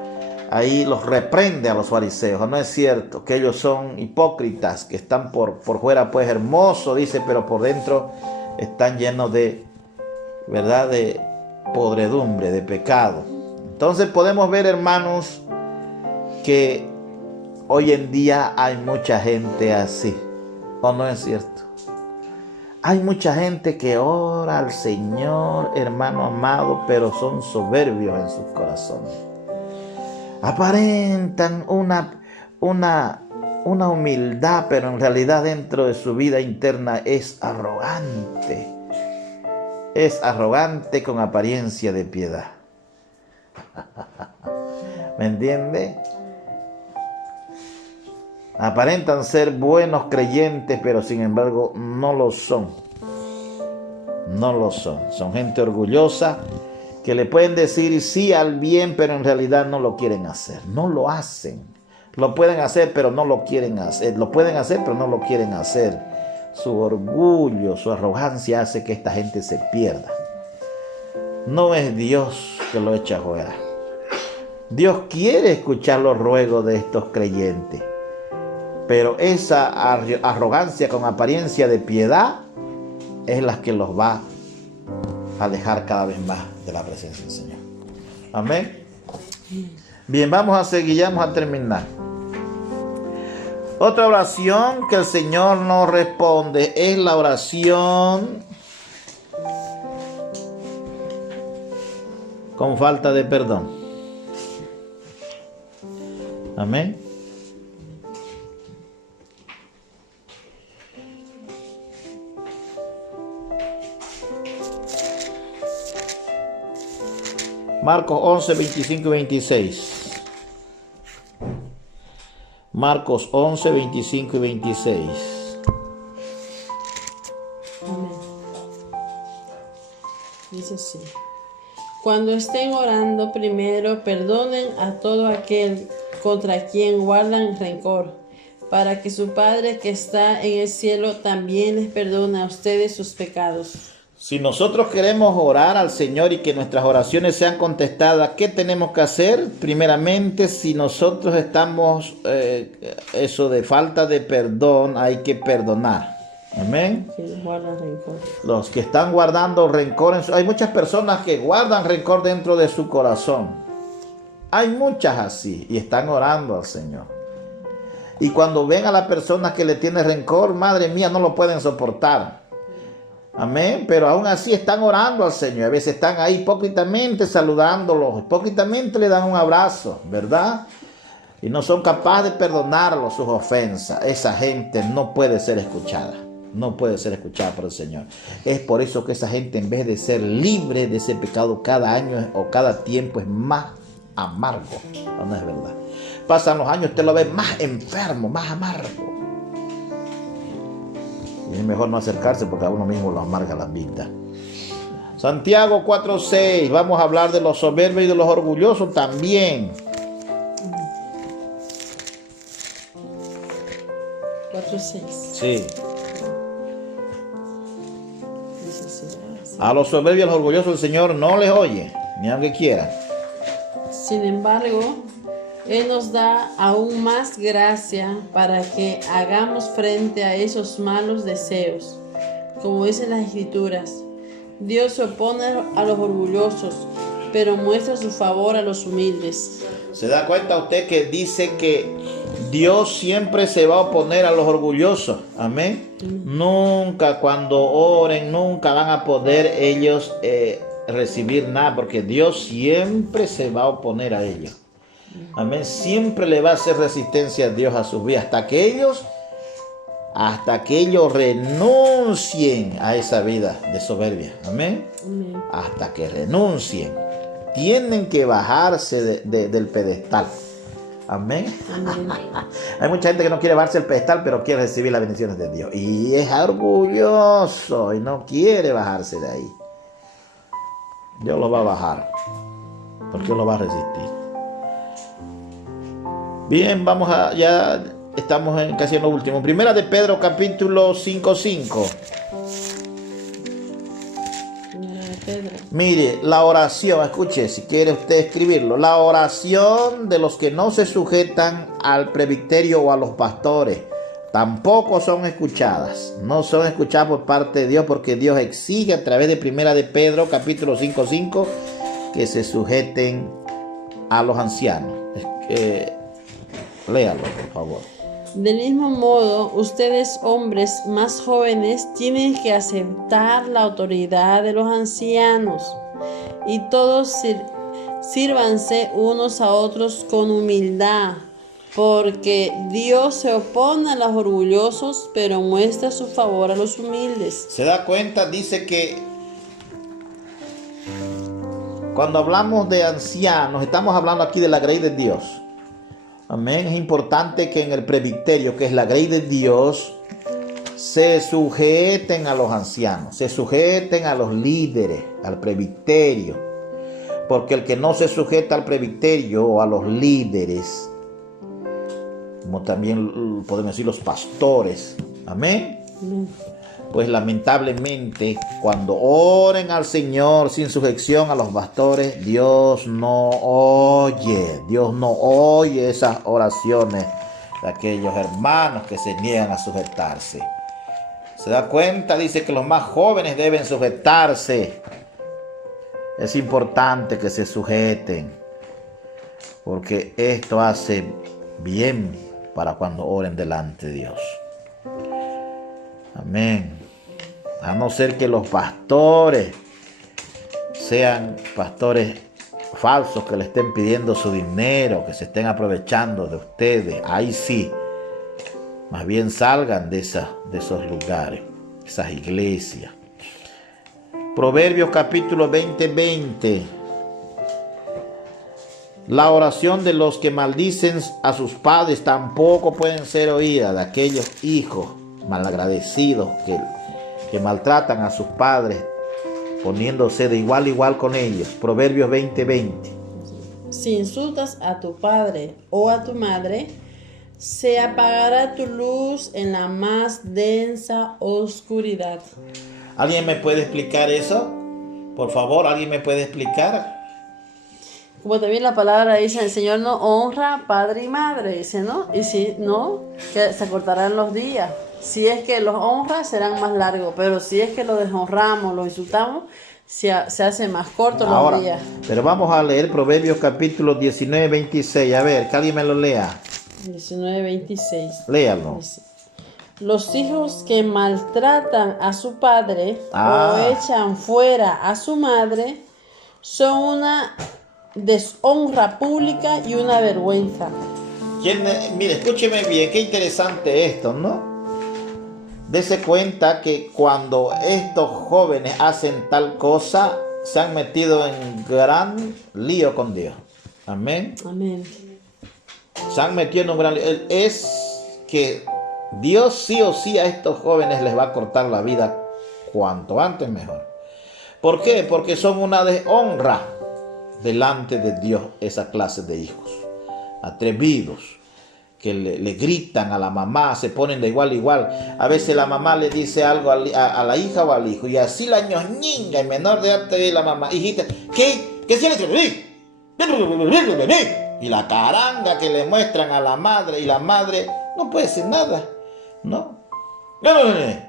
ahí los reprende a los fariseos. No es cierto que ellos son hipócritas, que están por fuera pues hermosos, dice, pero por dentro están llenos de, ¿verdad?, de podredumbre, de pecado. Entonces podemos ver, hermanos, que hoy en día hay mucha gente así, ¿o no es cierto? Hay mucha gente que ora al Señor, hermano amado, pero son soberbios en sus corazones. Aparentan una humildad, pero en realidad dentro de su vida interna es arrogante. Es arrogante con apariencia de piedad. ¿Me entiende? Aparentan ser buenos creyentes, pero sin embargo no lo son. No lo son. Son gente orgullosa que le pueden decir sí al bien, pero en realidad no lo quieren hacer. No lo hacen. Lo pueden hacer, pero no lo quieren hacer. Lo pueden hacer, pero no lo quieren hacer. Su orgullo, su arrogancia hace que esta gente se pierda. No es Dios que lo echa fuera. Dios quiere escuchar los ruegos de estos creyentes. Pero esa arrogancia con apariencia de piedad es la que los va alejar cada vez más de la presencia del Señor. Amén. Bien, vamos a seguir, ya vamos a terminar. Otra oración que el Señor nos responde es la oración con falta de perdón. Amén. Marcos 11, 25 y 26. Marcos 11, 25 y 26. Amén. Dice así. Cuando estén orando, primero perdonen a todo aquel contra quien guardan rencor, para que su Padre que está en el cielo también les perdone a ustedes sus pecados. Si nosotros queremos orar al Señor y que nuestras oraciones sean contestadas, ¿qué tenemos que hacer? Primeramente, si nosotros estamos eso de falta de perdón, hay que perdonar. Amén. Quien guarda rencor. Los que están guardando rencor, hay muchas personas que guardan rencor dentro de su corazón. Hay muchas así y están orando al Señor. Y cuando ven a la persona que le tiene rencor, madre mía, no lo pueden soportar. Amén, pero aún así están orando al Señor. A veces están ahí hipócritamente saludándolos, hipócritamente le dan un abrazo, ¿verdad? Y no son capaces de perdonarlos sus ofensas. Esa gente no puede ser escuchada. No puede ser escuchada por el Señor. Es por eso que esa gente, en vez de ser libre de ese pecado, cada año o cada tiempo es más amargo. No es verdad. Pasan los años, usted lo ve más enfermo, más amargo. Y es mejor no acercarse porque a uno mismo lo amarga la vida. Santiago 4:6. Vamos a hablar de los soberbios y de los orgullosos también. 4:6. Sí. Dice así. A los soberbios y a los orgullosos el Señor no les oye, ni aunque quiera. Sin embargo, Él nos da aún más gracia para que hagamos frente a esos malos deseos. Como dicen las Escrituras, Dios se opone a los orgullosos, pero muestra su favor a los humildes. ¿Se da cuenta usted que dice que Dios siempre se va a oponer a los orgullosos? Amén. Nunca, cuando oren, nunca van a poder ellos recibir nada, porque Dios siempre se va a oponer a ellos. Amén. Siempre le va a hacer resistencia a Dios a sus vidas hasta que ellos renuncien a esa vida de soberbia. Amén. Amén. Hasta que renuncien. Tienen que bajarse del pedestal. Amén. Amén. Hay mucha gente que no quiere bajarse del pedestal, pero quiere recibir las bendiciones de Dios. Y es orgulloso y no quiere bajarse de ahí. Dios lo va a bajar, porque Dios lo va a resistir. Bien, ya estamos casi en lo último. Primera de Pedro, capítulo 5:5. Pedro. Mire, la oración, escuche, si quiere usted escribirlo. La oración de los que no se sujetan al presbiterio o a los pastores tampoco son escuchadas. No son escuchadas por parte de Dios, porque Dios exige a través de Primera de Pedro, capítulo 5:5, que se sujeten a los ancianos. Léalo, por favor. Del mismo modo, ustedes, hombres más jóvenes, tienen que aceptar la autoridad de los ancianos y todos sírvanse unos a otros con humildad, porque Dios se opone a los orgullosos, pero muestra su favor a los humildes. ¿Se da cuenta? Dice que cuando hablamos de ancianos, estamos hablando aquí de la grey de Dios. Amén. Es importante que en el presbiterio, que es la grey de Dios, se sujeten a los ancianos, se sujeten a los líderes, al presbiterio. Porque el que no se sujeta al presbiterio o a los líderes, como también podemos decir los pastores, amén, pues lamentablemente cuando oren al Señor sin sujeción a los pastores, Dios no oye esas oraciones de aquellos hermanos que se niegan a sujetarse. ¿Se da cuenta? Dice que los más jóvenes deben sujetarse Es importante que se sujeten, porque esto hace bien para cuando oren delante de Dios. Amén. A no ser que los pastores sean pastores falsos que le estén pidiendo su dinero, que se estén aprovechando de ustedes. Ahí sí, más bien salgan de esos lugares, esas iglesias. Proverbios capítulo 20. La oración de los que maldicen a sus padres tampoco pueden ser oídas, de aquellos hijos malagradecidos que maltratan a sus padres, poniéndose de igual a igual con ellos. Proverbios 20. Si insultas a tu padre o a tu madre, se apagará tu luz en la más densa oscuridad. ¿Alguien me puede explicar eso? Por favor, ¿alguien me puede explicar? Como también la palabra dice, el Señor no honra padre y madre, dice, ¿no? Y si no, que se cortarán los días. Si es que los honra, serán más largos, pero si es que los deshonramos, los insultamos, se hace más cortos Ahora, los días. pero vamos a leer Proverbios capítulo 19:26. A ver, que alguien me lo lea. 19:26. Léalo. Dice, los hijos que maltratan a su padre o echan fuera a su madre son una deshonra pública y una vergüenza. Mire, escúcheme bien, qué interesante esto, ¿no? Dese cuenta que cuando estos jóvenes hacen tal cosa, se han metido en gran lío con Dios. Amén. Amén. Se han metido en un gran lío. Es que Dios sí o sí a estos jóvenes les va a cortar la vida cuanto antes mejor. ¿Por qué? Porque son una deshonra delante de Dios esa clase de hijos atrevidos que le gritan a la mamá, se ponen de igual a igual. A veces la mamá le dice algo a la hija o al hijo y así la ñoñinga, en menor de edad te ve la mamá, hijita, ¿qué se le y la caranga que le muestran a la madre, y la madre no puede decir nada, ¿no?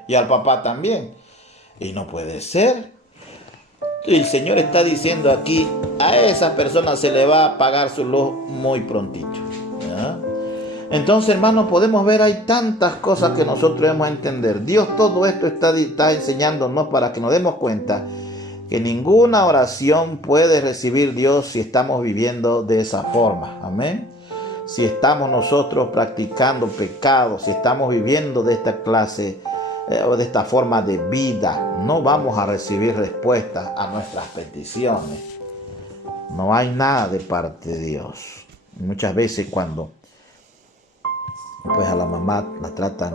Y al papá también, y no puede ser. Y el Señor está diciendo aquí, a esas personas se le va a apagar su luz muy prontito, ¿ya? Entonces, hermanos, podemos ver, hay tantas cosas que nosotros debemos entender. Dios todo esto está enseñándonos para que nos demos cuenta que ninguna oración puede recibir Dios si estamos viviendo de esa forma. Amén. Si estamos nosotros practicando pecados, si estamos viviendo de esta clase o de esta forma de vida, no vamos a recibir respuesta a nuestras peticiones. No hay nada de parte de Dios. Muchas veces cuando pues a la mamá la tratan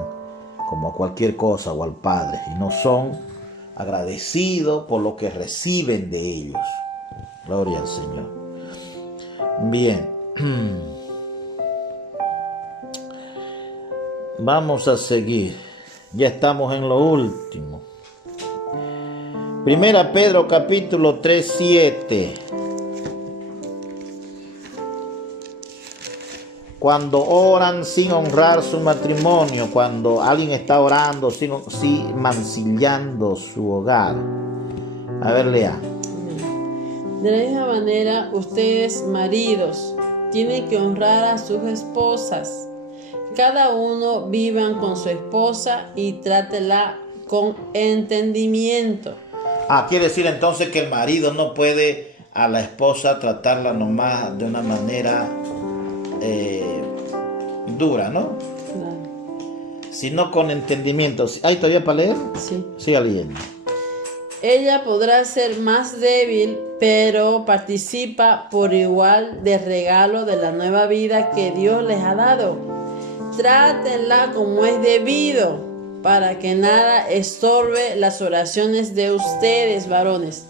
como cualquier cosa o al padre y no son agradecidos por lo que reciben de ellos. Gloria al Señor. Bien. Vamos a seguir. Ya estamos en lo último. Primera Pedro capítulo 3:7. Cuando oran sin honrar su matrimonio, cuando alguien está orando sin mancillando su hogar. A ver, lea. De la misma manera, ustedes, maridos, tienen que honrar a sus esposas. Cada uno vivan con su esposa y trátela con entendimiento. Quiere decir entonces que el marido no puede a la esposa tratarla nomás de una manera dura, ¿no? Claro. Sino con entendimiento. ¿Hay todavía para leer? Sí. Siga leyendo. Ella podrá ser más débil, pero participa por igual del regalo de la nueva vida que Dios les ha dado. Trátenla como es debido, para que nada estorbe las oraciones de ustedes, varones.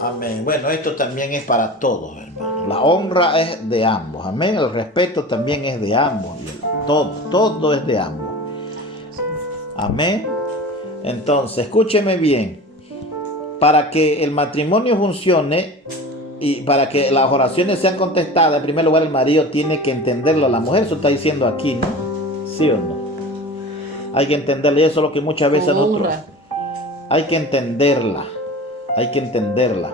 Amén. Bueno, esto también es para todos, hermanos. La honra es de ambos. Amén. El respeto también es de ambos. Todo es de ambos. Amén. Entonces, escúcheme bien. Para que el matrimonio funcione y para que las oraciones sean contestadas, en primer lugar el marido tiene que entenderlo. La mujer, eso está diciendo aquí, ¿no? ¿Sí o no? Hay que entenderla, y eso es lo que muchas veces nosotros hay que entenderla. Hay que entenderla.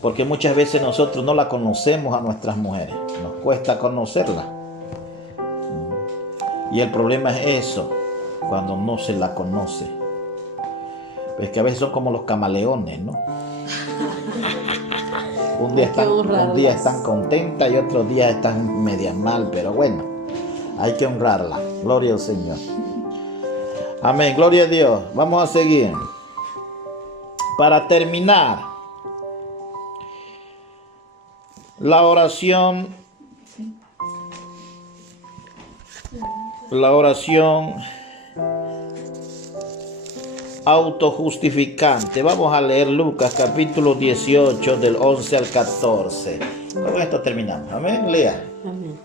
Porque muchas veces nosotros no la conocemos a nuestras mujeres. Nos cuesta conocerla. Y el problema es eso, cuando no se la conoce. Es que a veces son como los camaleones, ¿no? Un día están contentas y otros días están medias mal, pero bueno, hay que honrarla. Gloria al Señor. Amén, gloria a Dios. Vamos a seguir. Para terminar, la oración autojustificante. Vamos a leer Lucas capítulo 18 del 11 al 14. Con esto terminamos. Amén. Lea. Amén.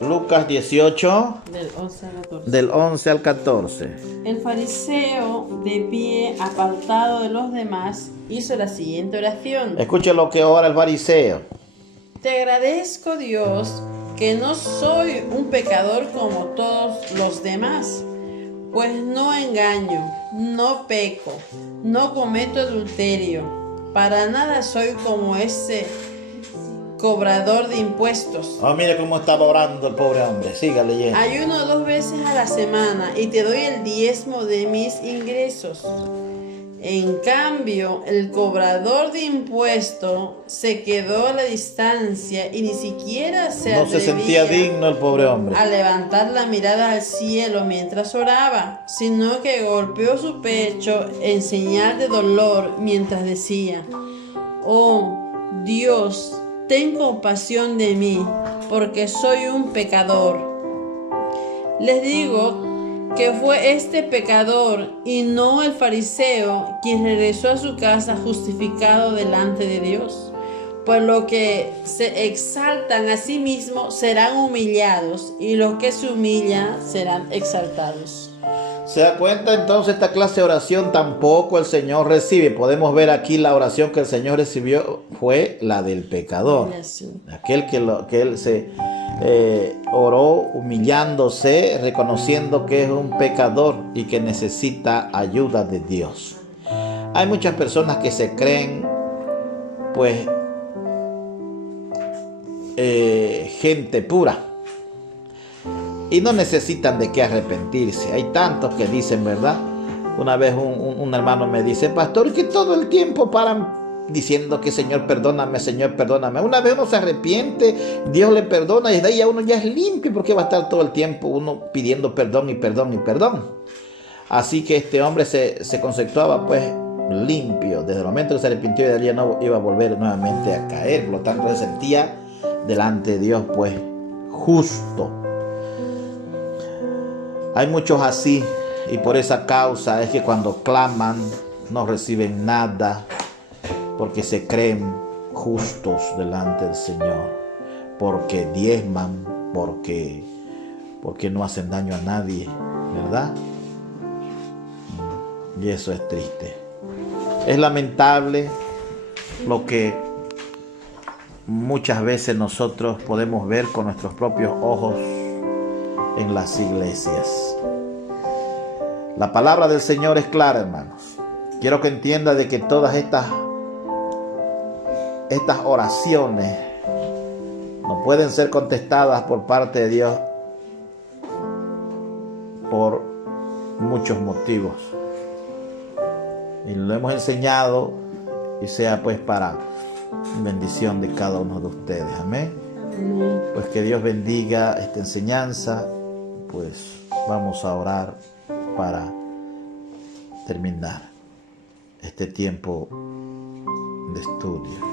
Lucas 18 Del 11 al 14. del 11 al 14. El fariseo, de pie, apartado de los demás, hizo la siguiente oración. Escuche lo que ora el fariseo. Te agradezco, Dios, que no soy un pecador como todos los demás, pues no engaño, no peco, no cometo adulterio, para nada soy como ese cobrador de impuestos. Oh, mire cómo estaba orando el pobre hombre. Siga leyendo. Ayuno 2 veces a la semana y te doy el diezmo de mis ingresos. En cambio, el cobrador de impuestos se quedó a la distancia y ni siquiera No se sentía digno el pobre hombre. a levantar la mirada al cielo mientras oraba, sino que golpeó su pecho en señal de dolor mientras decía: oh Dios, ten compasión de mí, porque soy un pecador. Les digo que fue este pecador y no el fariseo quien regresó a su casa justificado delante de Dios. Pues los que se exaltan a sí mismos serán humillados, y los que se humillan serán exaltados. ¿Se da cuenta? Entonces esta clase de oración tampoco el Señor recibe. Podemos ver aquí la oración que el Señor recibió fue la del pecador. Aquel que él se oró humillándose, reconociendo que es un pecador y que necesita ayuda de Dios. Hay muchas personas que se creen pues gente pura y no necesitan de qué arrepentirse. Hay tantos que dicen, ¿verdad? Una vez un hermano me dice: pastor, que todo el tiempo paran diciendo que Señor perdóname, Señor perdóname. Una vez uno se arrepiente, Dios le perdona y de ahí ya uno ya es limpio. ¿Por qué va a estar todo el tiempo uno pidiendo perdón y perdón y perdón? Así que este hombre se conceptuaba pues limpio. Desde el momento que se arrepintió, de día no iba a volver nuevamente a caer. Por lo tanto se sentía delante de Dios pues justo. Hay muchos así, y por esa causa es que cuando claman no reciben nada, porque se creen justos delante del Señor, porque diezman, porque no hacen daño a nadie, ¿verdad? Y eso es triste. Es lamentable lo que muchas veces nosotros podemos ver con nuestros propios ojos en las iglesias. La palabra del Señor es clara, hermanos. Quiero que entienda de que todas estas oraciones no pueden ser contestadas por parte de Dios por muchos motivos. Y lo hemos enseñado, y sea pues para bendición de cada uno de ustedes. Amén. Pues que Dios bendiga esta enseñanza. Pues vamos a orar para terminar este tiempo de estudio.